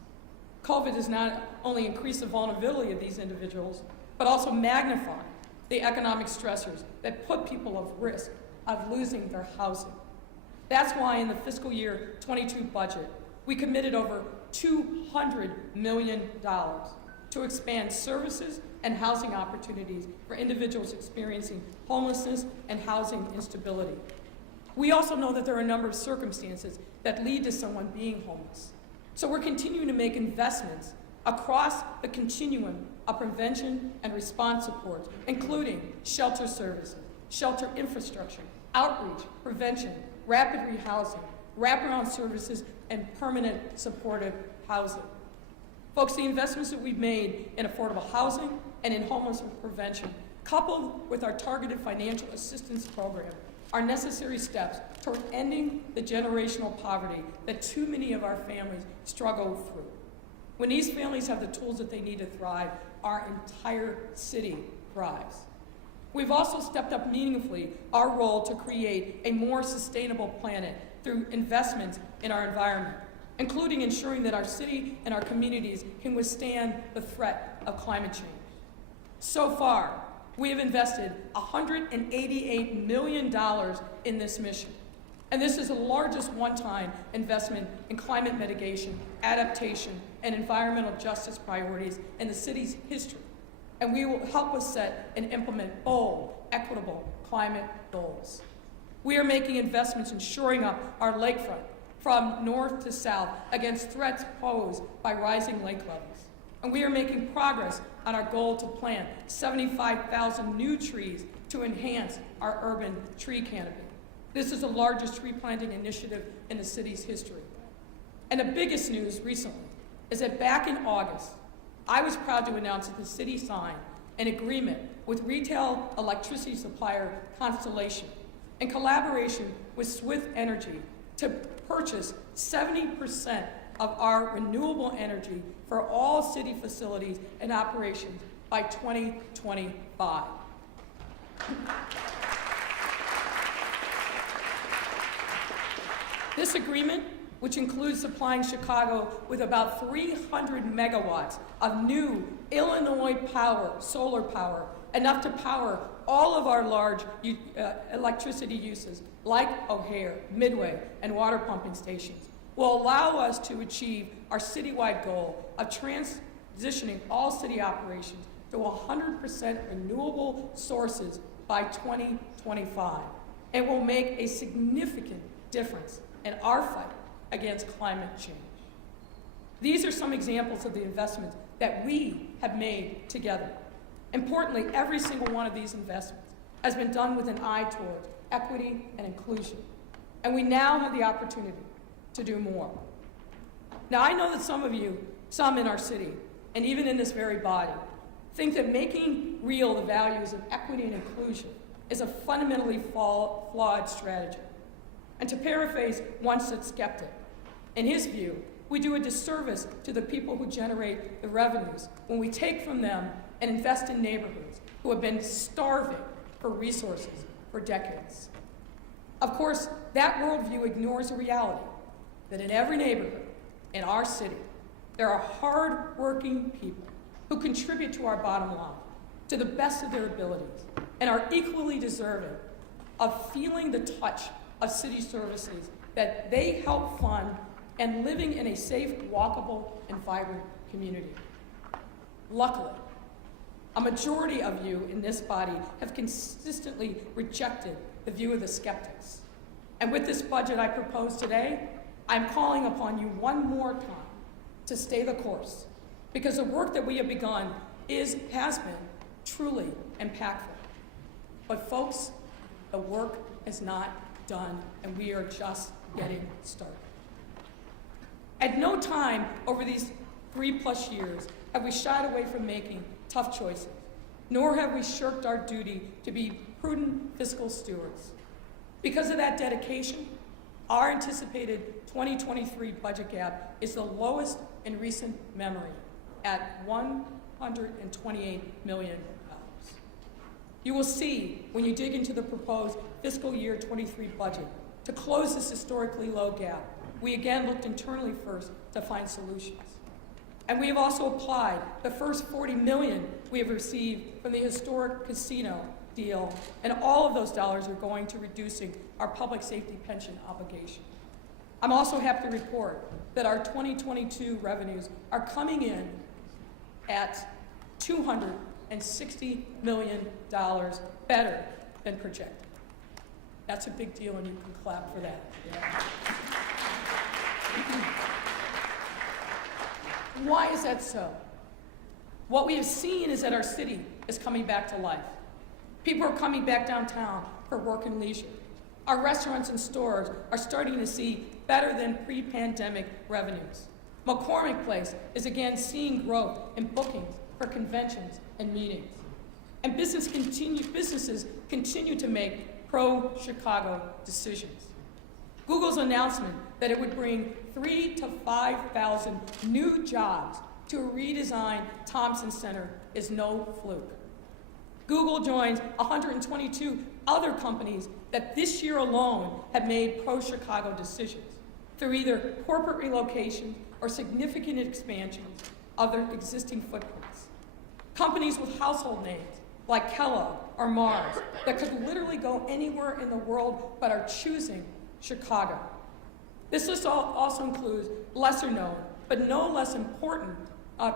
COVID has not only increased the vulnerability of these individuals, but also magnified the economic stressors that put people at risk of losing their housing. That's why in the fiscal year 22 budget, we committed over $200 million to expand services and housing opportunities for individuals experiencing homelessness and housing instability. We also know that there are a number of circumstances that lead to someone being homeless. So we're continuing to make investments across the continuum of prevention and response support, including shelter services, shelter infrastructure, outreach, prevention, rapid rehousing, wraparound services, and permanent supportive housing. Folks, the investments that we've made in affordable housing and in homelessness prevention, coupled with our targeted financial assistance program, are necessary steps toward ending the generational poverty that too many of our families struggle through. When these families have the tools that they need to thrive, our entire city thrives. We've also stepped up meaningfully our role to create a more sustainable planet through investments in our environment, including ensuring that our city and our communities can withstand the threat of climate change. So far, we have invested $188 million in this mission. And this is the largest one-time investment in climate mitigation, adaptation, and environmental justice priorities in the city's history. And we will help us set and implement bold, equitable climate goals. We are making investments in shoring up our lakefront from north to south against threats posed by rising lake levels. And we are making progress on our goal to plant 75,000 new trees to enhance our urban tree canopy. This is the largest tree planting initiative in the city's history. And the biggest news recently is that back in August, I was proud to announce that the city signed an agreement with retail electricity supplier Constellation in collaboration with Swift Energy to purchase 70% of our renewable energy for all city facilities and operations by 2025. This agreement, which includes supplying Chicago with about 300 megawatts of new Illinois solar power, enough to power all of our large electricity uses, like O'Hare, Midway, and water pumping stations, will allow us to achieve our citywide goal of transitioning all city operations to 100% renewable sources by 2025. It will make a significant difference in our fight against climate change. These are some examples of the investments that we have made together. Importantly, every single one of these investments has been done with an eye towards equity and inclusion. And we now have the opportunity to do more. Now, I know that some of you, some in our city, and even in this very body, think that making real the values of equity and inclusion is a fundamentally flawed strategy. And to paraphrase one such skeptic, in his view, we do a disservice to the people who generate the revenues when we take from them and invest in neighborhoods who have been starving for resources for decades. Of course, that worldview ignores the reality that in every neighborhood in our city, there are hard-working people who contribute to our bottom line to the best of their abilities and are equally deserving of feeling the touch of city services that they help fund and living in a safe, walkable, and vibrant community. Luckily, a majority of you in this body have consistently rejected the view of the skeptics. And with this budget I propose today, I'm calling upon you one more time to stay the course, because the work that we have begun has been truly impactful. But folks, the work is not done, and we are just getting started. At no time over these 3+ years have we shied away from making tough choices, nor have we shirked our duty to be prudent fiscal stewards. Because of that dedication, our anticipated 2023 budget gap is the lowest in recent memory at $128 million. You will see when you dig into the proposed fiscal year 23 budget, to close this historically low gap, we again looked internally first to find solutions. And we have also applied the first $40 million we have received from the historic casino deal, and all of those dollars are going to reducing our public safety pension obligation. I'm also happy to report that our 2022 revenues are coming in at $260 million better than projected. That's a big deal, and you can clap for that. Why is that so? What we have seen is that our city is coming back to life. People are coming back downtown for work and leisure. Our restaurants and stores are starting to see better than pre-pandemic revenues. McCormick Place is again seeing growth in bookings for conventions and meetings. And businesses continue to make pro-Chicago decisions. Google's announcement that it would bring 3,000 to 5,000 new jobs to a redesigned Thompson Center is no fluke. Google joins 122 other companies that this year alone have made pro-Chicago decisions through either corporate relocation or significant expansions of their existing footprints. Companies with household names like Kellogg or Mars that could literally go anywhere in the world but are choosing Chicago. This list also includes lesser known but no less important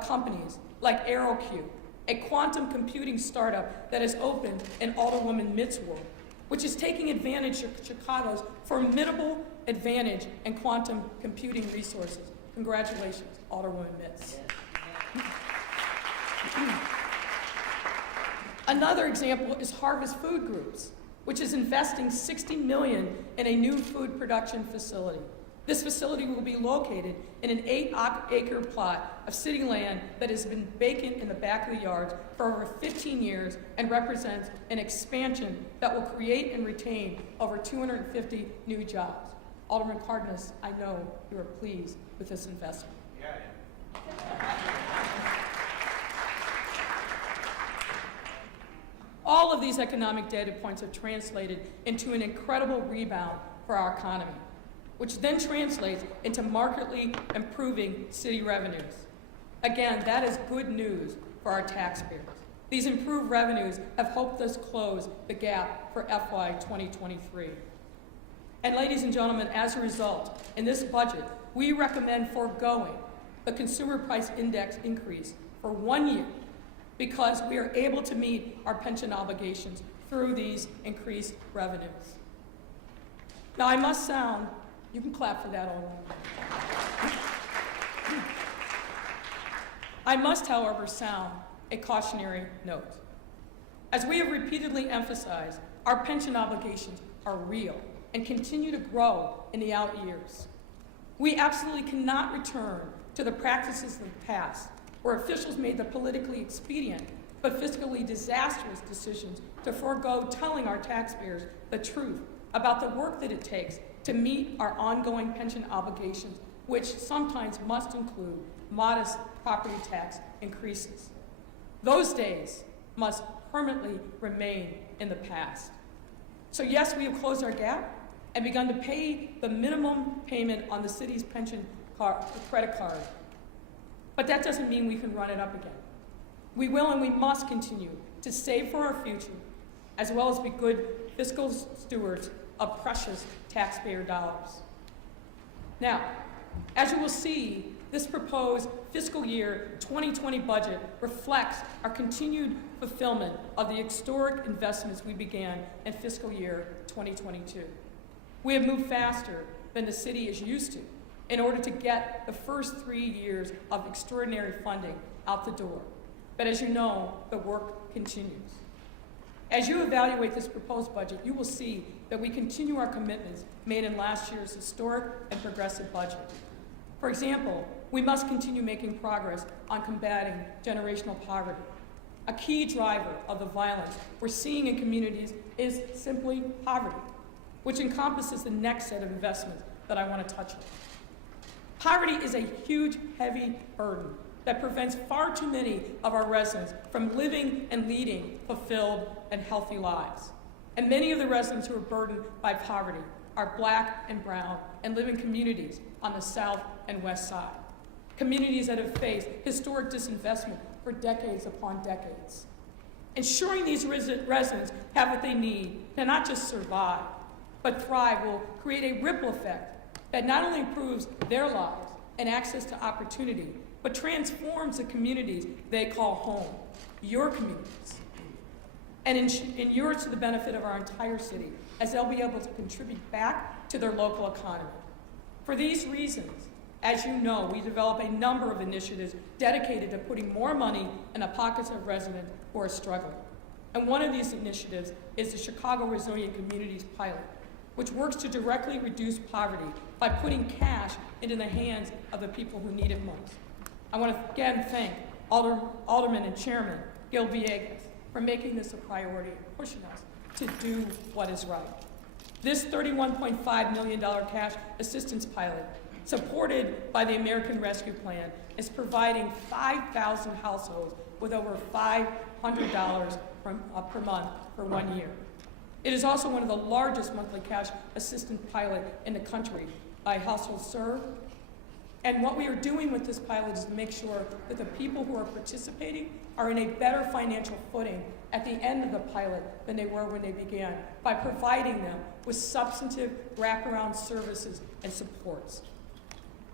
companies like AeroQ, a quantum computing startup that has opened in Alderwoman Mitt's world, which is taking advantage of Chicago's formidable advantage in quantum computing resources. Congratulations, Alderwoman Mitts. Another example is Harvest Food Groups, which is investing $60 million in a new food production facility. This facility will be located in an 8-acre plot of city land that has been vacant in the back of the yards for over 15 years and represents an expansion that will create and retain over 250 new jobs. Alderman Cardenas, I know you are pleased with this investment. All of these economic data points have translated into an incredible rebound for our economy, which then translates into markedly improving city revenues. Again, that is good news for our taxpayers. These improved revenues have helped us close the gap for FY 2023. And ladies and gentlemen, as a result, in this budget, we recommend foregoing the Consumer Price Index increase for 1 year because we are able to meet our pension obligations through these increased revenues. Now, I must sound, you can clap for that all right. I must, however, sound a cautionary note. As we have repeatedly emphasized, our pension obligations are real and continue to grow in the out years. We absolutely cannot return to the practices of the past where officials made the politically expedient but fiscally disastrous decisions to forego telling our taxpayers the truth about the work that it takes to meet our ongoing pension obligations, which sometimes must include modest property tax increases. Those days must permanently remain in the past. So yes, we have closed our gap and begun to pay the minimum payment on the city's pension credit card. But that doesn't mean we can run it up again. We will and we must continue to save for our future, as well as be good fiscal stewards of precious taxpayer dollars. Now, as you will see, this proposed fiscal year 2020 budget reflects our continued fulfillment of the historic investments we began in fiscal year 2022. We have moved faster than the city is used to in order to get the first 3 years of extraordinary funding out the door. But as you know, the work continues. As you evaluate this proposed budget, you will see that we continue our commitments made in last year's historic and progressive budget. For example, we must continue making progress on combating generational poverty. A key driver of the violence we're seeing in communities is simply poverty, which encompasses the next set of investments that I want to touch on. Poverty is a huge, heavy burden that prevents far too many of our residents from living and leading fulfilled and healthy lives. And many of the residents who are burdened by poverty are Black and brown and live in communities on the south and west side, communities that have faced historic disinvestment for decades upon decades. Ensuring these residents have what they need to not just survive, but thrive will create a ripple effect that not only improves their lives and access to opportunity, but transforms the communities they call home, your communities, and inures to the benefit of our entire city, as they'll be able to contribute back to their local economy. For these reasons, as you know, we develop a number of initiatives dedicated to putting more money in the pockets of residents who are struggling. And one of these initiatives is the Chicago Resilient Communities Pilot, which works to directly reduce poverty by putting cash into the hands of the people who need it most. I want to again thank Alderman and Chairman Gil Villegas for making this a priority and pushing us to do what is right. This $31.5 million cash assistance pilot, supported by the American Rescue Plan, is providing 5,000 households with over $500 per month for 1 year. It is also one of the largest monthly cash assistance pilot in the country by household served. And what we are doing with this pilot is to make sure that the people who are participating are in a better financial footing at the end of the pilot than they were when they began, by providing them with substantive wraparound services and supports.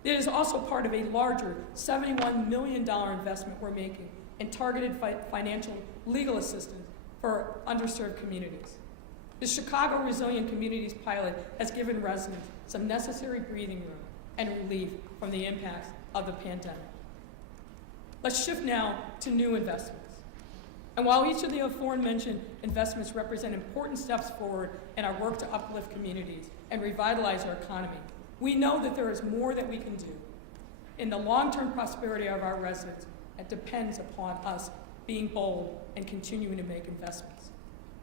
It is also part of a larger $71 million investment we're making in targeted financial legal assistance for underserved communities. The Chicago Resilient Communities pilot has given residents some necessary breathing room and relief from the impacts of the pandemic. Let's shift now to new investments. And while each of the aforementioned investments represent important steps forward in our work to uplift communities and revitalize our economy, we know that there is more that we can do. In the long-term prosperity of our residents, it depends upon us being bold and continuing to make investments.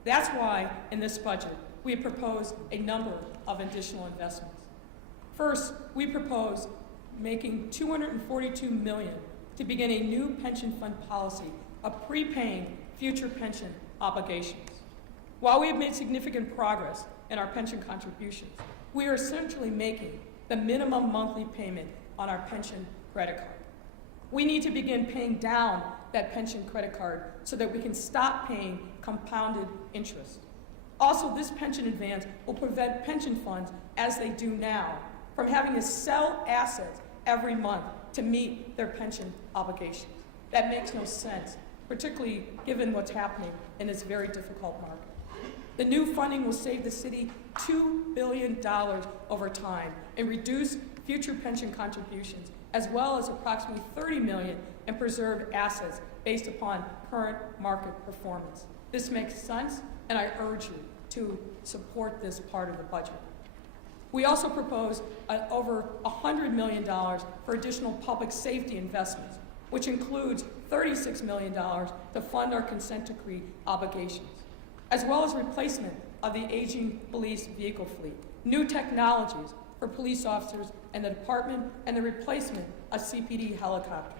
That's why, in this budget, we have proposed a number of additional investments. First, we propose making $242 million to begin a new pension fund policy of prepaying future pension obligations. While we have made significant progress in our pension contributions, we are essentially making the minimum monthly payment on our pension credit card. We need to begin paying down that pension credit card so that we can stop paying compounded interest. Also, this pension advance will prevent pension funds, as they do now, from having to sell assets every month to meet their pension obligations. That makes no sense, particularly given what's happening in this very difficult market. The new funding will save the city $2 billion over time and reduce future pension contributions, as well as approximately $30 million in preserved assets based upon current market performance. This makes sense, and I urge you to support this part of the budget. We also propose over $100 million for additional public safety investments, which includes $36 million to fund our consent decree obligations, as well as replacement of the aging police vehicle fleet, new technologies for police officers and the department, and the replacement of CPD helicopters.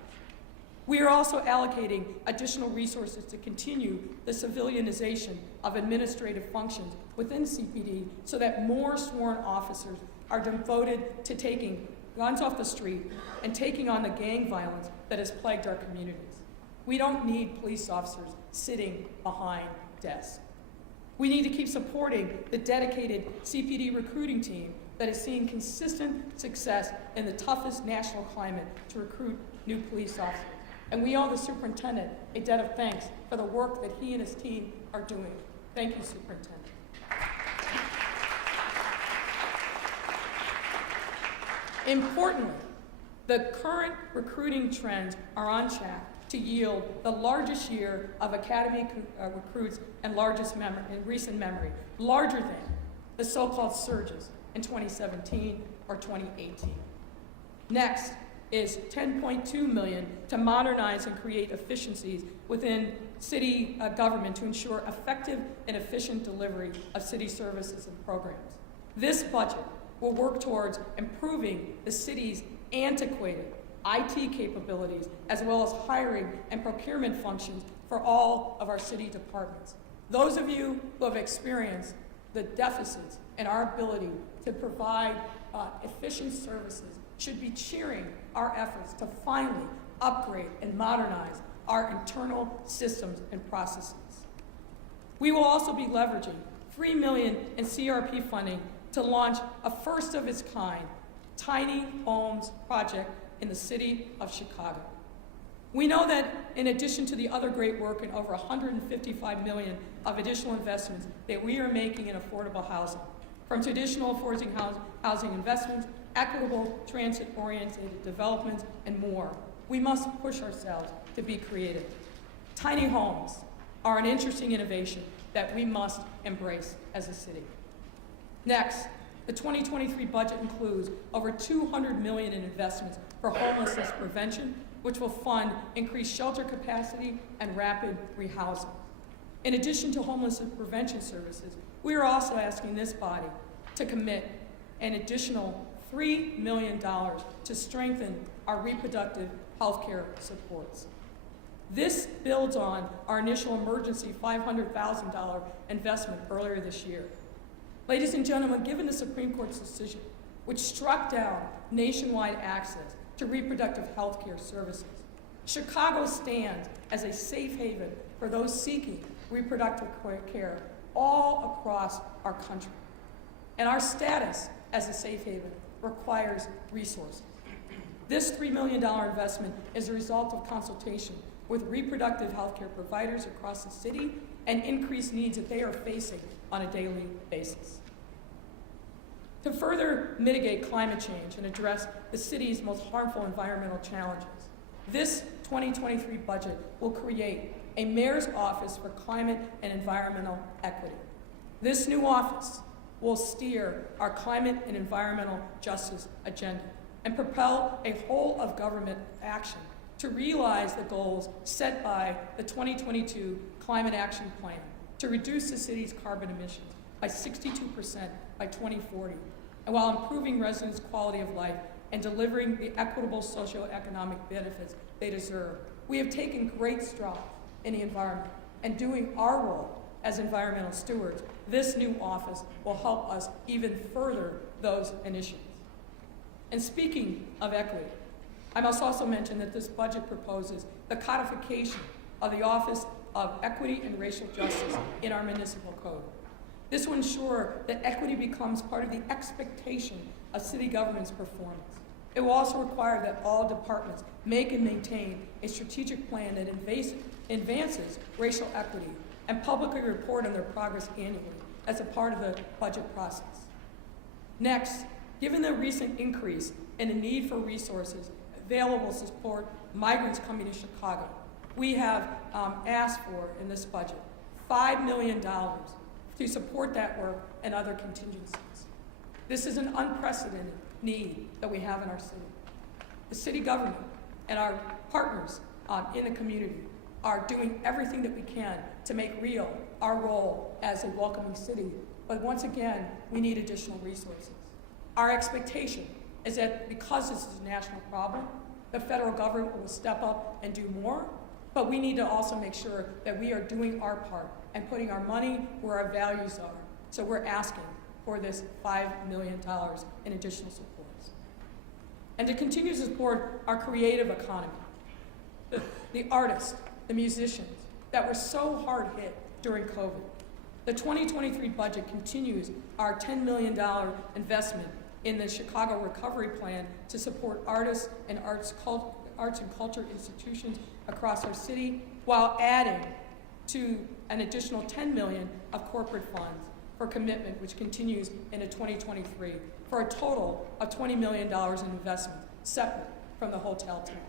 We are also allocating additional resources to continue the civilianization of administrative functions within CPD so that more sworn officers are devoted to taking guns off the street and taking on the gang violence that has plagued our communities. We don't need police officers sitting behind desks. We need to keep supporting the dedicated CPD recruiting team that is seeing consistent success in the toughest national climate to recruit new police officers. And we owe the superintendent a debt of thanks for the work that he and his team are doing. Thank you, Superintendent. Importantly, the current recruiting trends are on track to yield the largest year of academy recruits and largest in recent memory, larger than the so-called surges in 2017 or 2018. Next is $10.2 million to modernize and create efficiencies within city government to ensure effective and efficient delivery of city services and programs. This budget will work towards improving the city's antiquated IT capabilities, as well as hiring and procurement functions for all of our city departments. Those of you who have experienced the deficits in our ability to provide efficient services should be cheering our efforts to finally upgrade and modernize our internal systems and processes. We will also be leveraging $3 million in CRP funding to launch a first-of-its-kind tiny homes project in the city of Chicago. We know that in addition to the other great work and over $155 million of additional investments that we are making in affordable housing, from traditional affordable housing investments, equitable transit-oriented developments, and more, we must push ourselves to be creative. Tiny homes are an interesting innovation that we must embrace as a city. Next, the 2023 budget includes over $200 million in investments for homelessness prevention, which will fund increased shelter capacity and rapid rehousing. In addition to homelessness prevention services, we are also asking this body to commit an additional $3 million to strengthen our reproductive health care supports. This builds on our initial emergency $500,000 investment earlier this year. Ladies and gentlemen, given the Supreme Court's decision, which struck down nationwide access to reproductive health care services, Chicago stands as a safe haven for those seeking reproductive care all across our country. And our status as a safe haven requires resources. This $3 million investment is a result of consultation with reproductive health care providers across the city and increased needs that they are facing on a daily basis. To further mitigate climate change and address the city's most harmful environmental challenges, this 2023 budget will create a mayor's office for climate and environmental equity. This new office will steer our climate and environmental justice agenda and propel a whole of government action to realize the goals set by the 2022 Climate Action Plan to reduce the city's carbon emissions by 62% by 2040, and while improving residents' quality of life and delivering the equitable socioeconomic benefits they deserve. We have taken great strides in the environment, and doing our role as environmental stewards, this new office will help us even further those initiatives. And speaking of equity, I must also mention that this budget proposes the codification of the Office of Equity and Racial Justice in our municipal code. This will ensure that equity becomes part of the expectation of city government's performance. It will also require that all departments make and maintain a strategic plan that advances racial equity and publicly report on their progress annually as a part of the budget process. Next, given the recent increase in the need for resources available to support migrants coming to Chicago, we have asked for in this budget $5 million to support that work and other contingencies. This is an unprecedented need that we have in our city. The city government and our partners in the community are doing everything that we can to make real our role as a welcoming city, but once again, we need additional resources. Our expectation is that because this is a national problem, the federal government will step up and do more, but we need to also make sure that we are doing our part and putting our money where our values are. So we're asking for this $5 million in additional supports. And to continue to support our creative economy, the artists, the musicians that were so hard hit during COVID. The 2023 budget continues our $10 million investment in the Chicago Recovery Plan to support artists and arts and culture institutions across our city, while adding to an additional $10 million of corporate funds for commitment, which continues into 2023, for a total of $20 million in investment, separate from the hotel tax.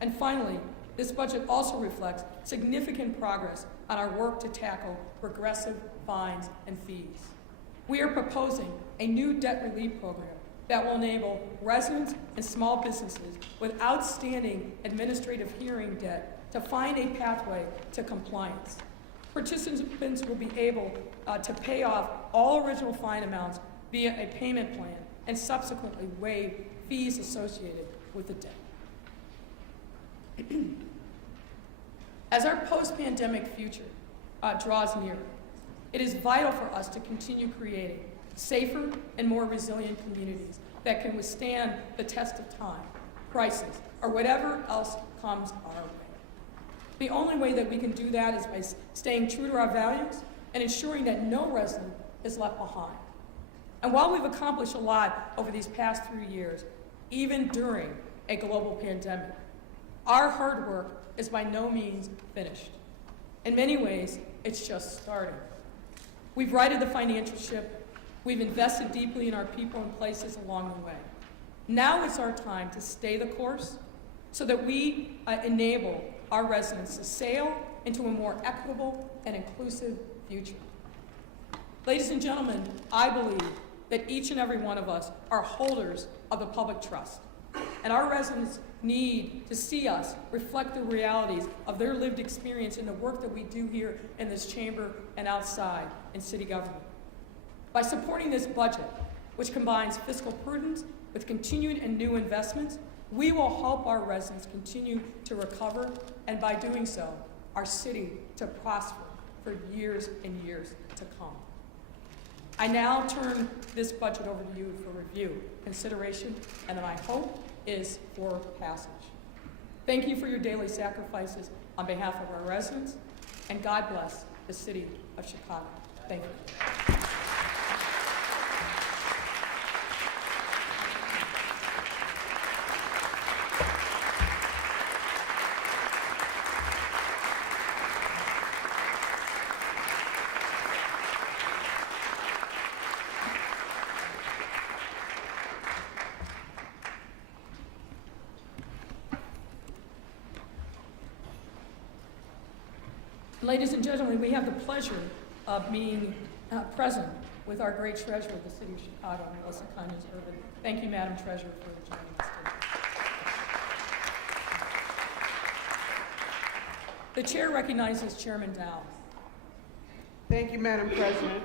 And finally, this budget also reflects significant progress on our work to tackle regressive fines and fees. We are proposing a new debt relief program that will enable residents and small businesses with outstanding administrative hearing debt to find a pathway to compliance. Participants will be able to pay off all original fine amounts via a payment plan and subsequently waive fees associated with the debt. As our post-pandemic future draws near, it is vital for us to continue creating safer and more resilient communities that can withstand the test of time, crisis, or whatever else comes our way. The only way that we can do that is by staying true to our values and ensuring that no resident is left behind. And while we've accomplished a lot over these past 3 years, even during a global pandemic, our hard work is by no means finished. In many ways, it's just starting. We've righted the financial ship. We've invested deeply in our people and places along the way. Now is our time to stay the course so that we enable our residents to sail into a more equitable and inclusive future. Ladies and gentlemen, I believe that each and every one of us are holders of the public trust, and our residents need to see us reflect the realities of their lived experience in the work that we do here in this chamber and outside in city government. By supporting this budget, which combines fiscal prudence with continued and new investments, we will help our residents continue to recover, and by doing so, our city to prosper for years and years to come. I now turn this budget over to you for review, consideration, and my hope is for passage. Thank you for your daily sacrifices on behalf of our residents, and God bless the city of Chicago. Thank you. Ladies and gentlemen, we have the pleasure of being present with our great treasurer of the city of Chicago, Melissa Conyers-Irvin. Thank you, Madam Treasurer, for joining us today. The chair recognizes Chairman Dow. Thank you, Madam President.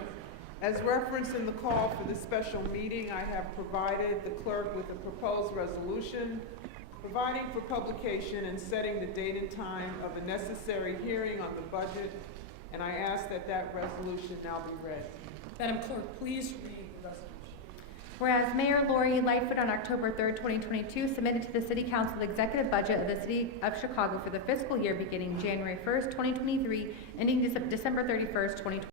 As referenced in the call for this special meeting, I have provided the clerk with a proposed resolution providing for publication and setting the date and time of a necessary hearing on the budget, and I ask that that resolution now be read. Madam Clerk, please read the resolution. Whereas Mayor Lori Lightfoot on October 3rd, 2022 submitted to the City Council the executive budget of the City of Chicago for the fiscal year beginning January 1st, 2023, ending December 31st, 2023.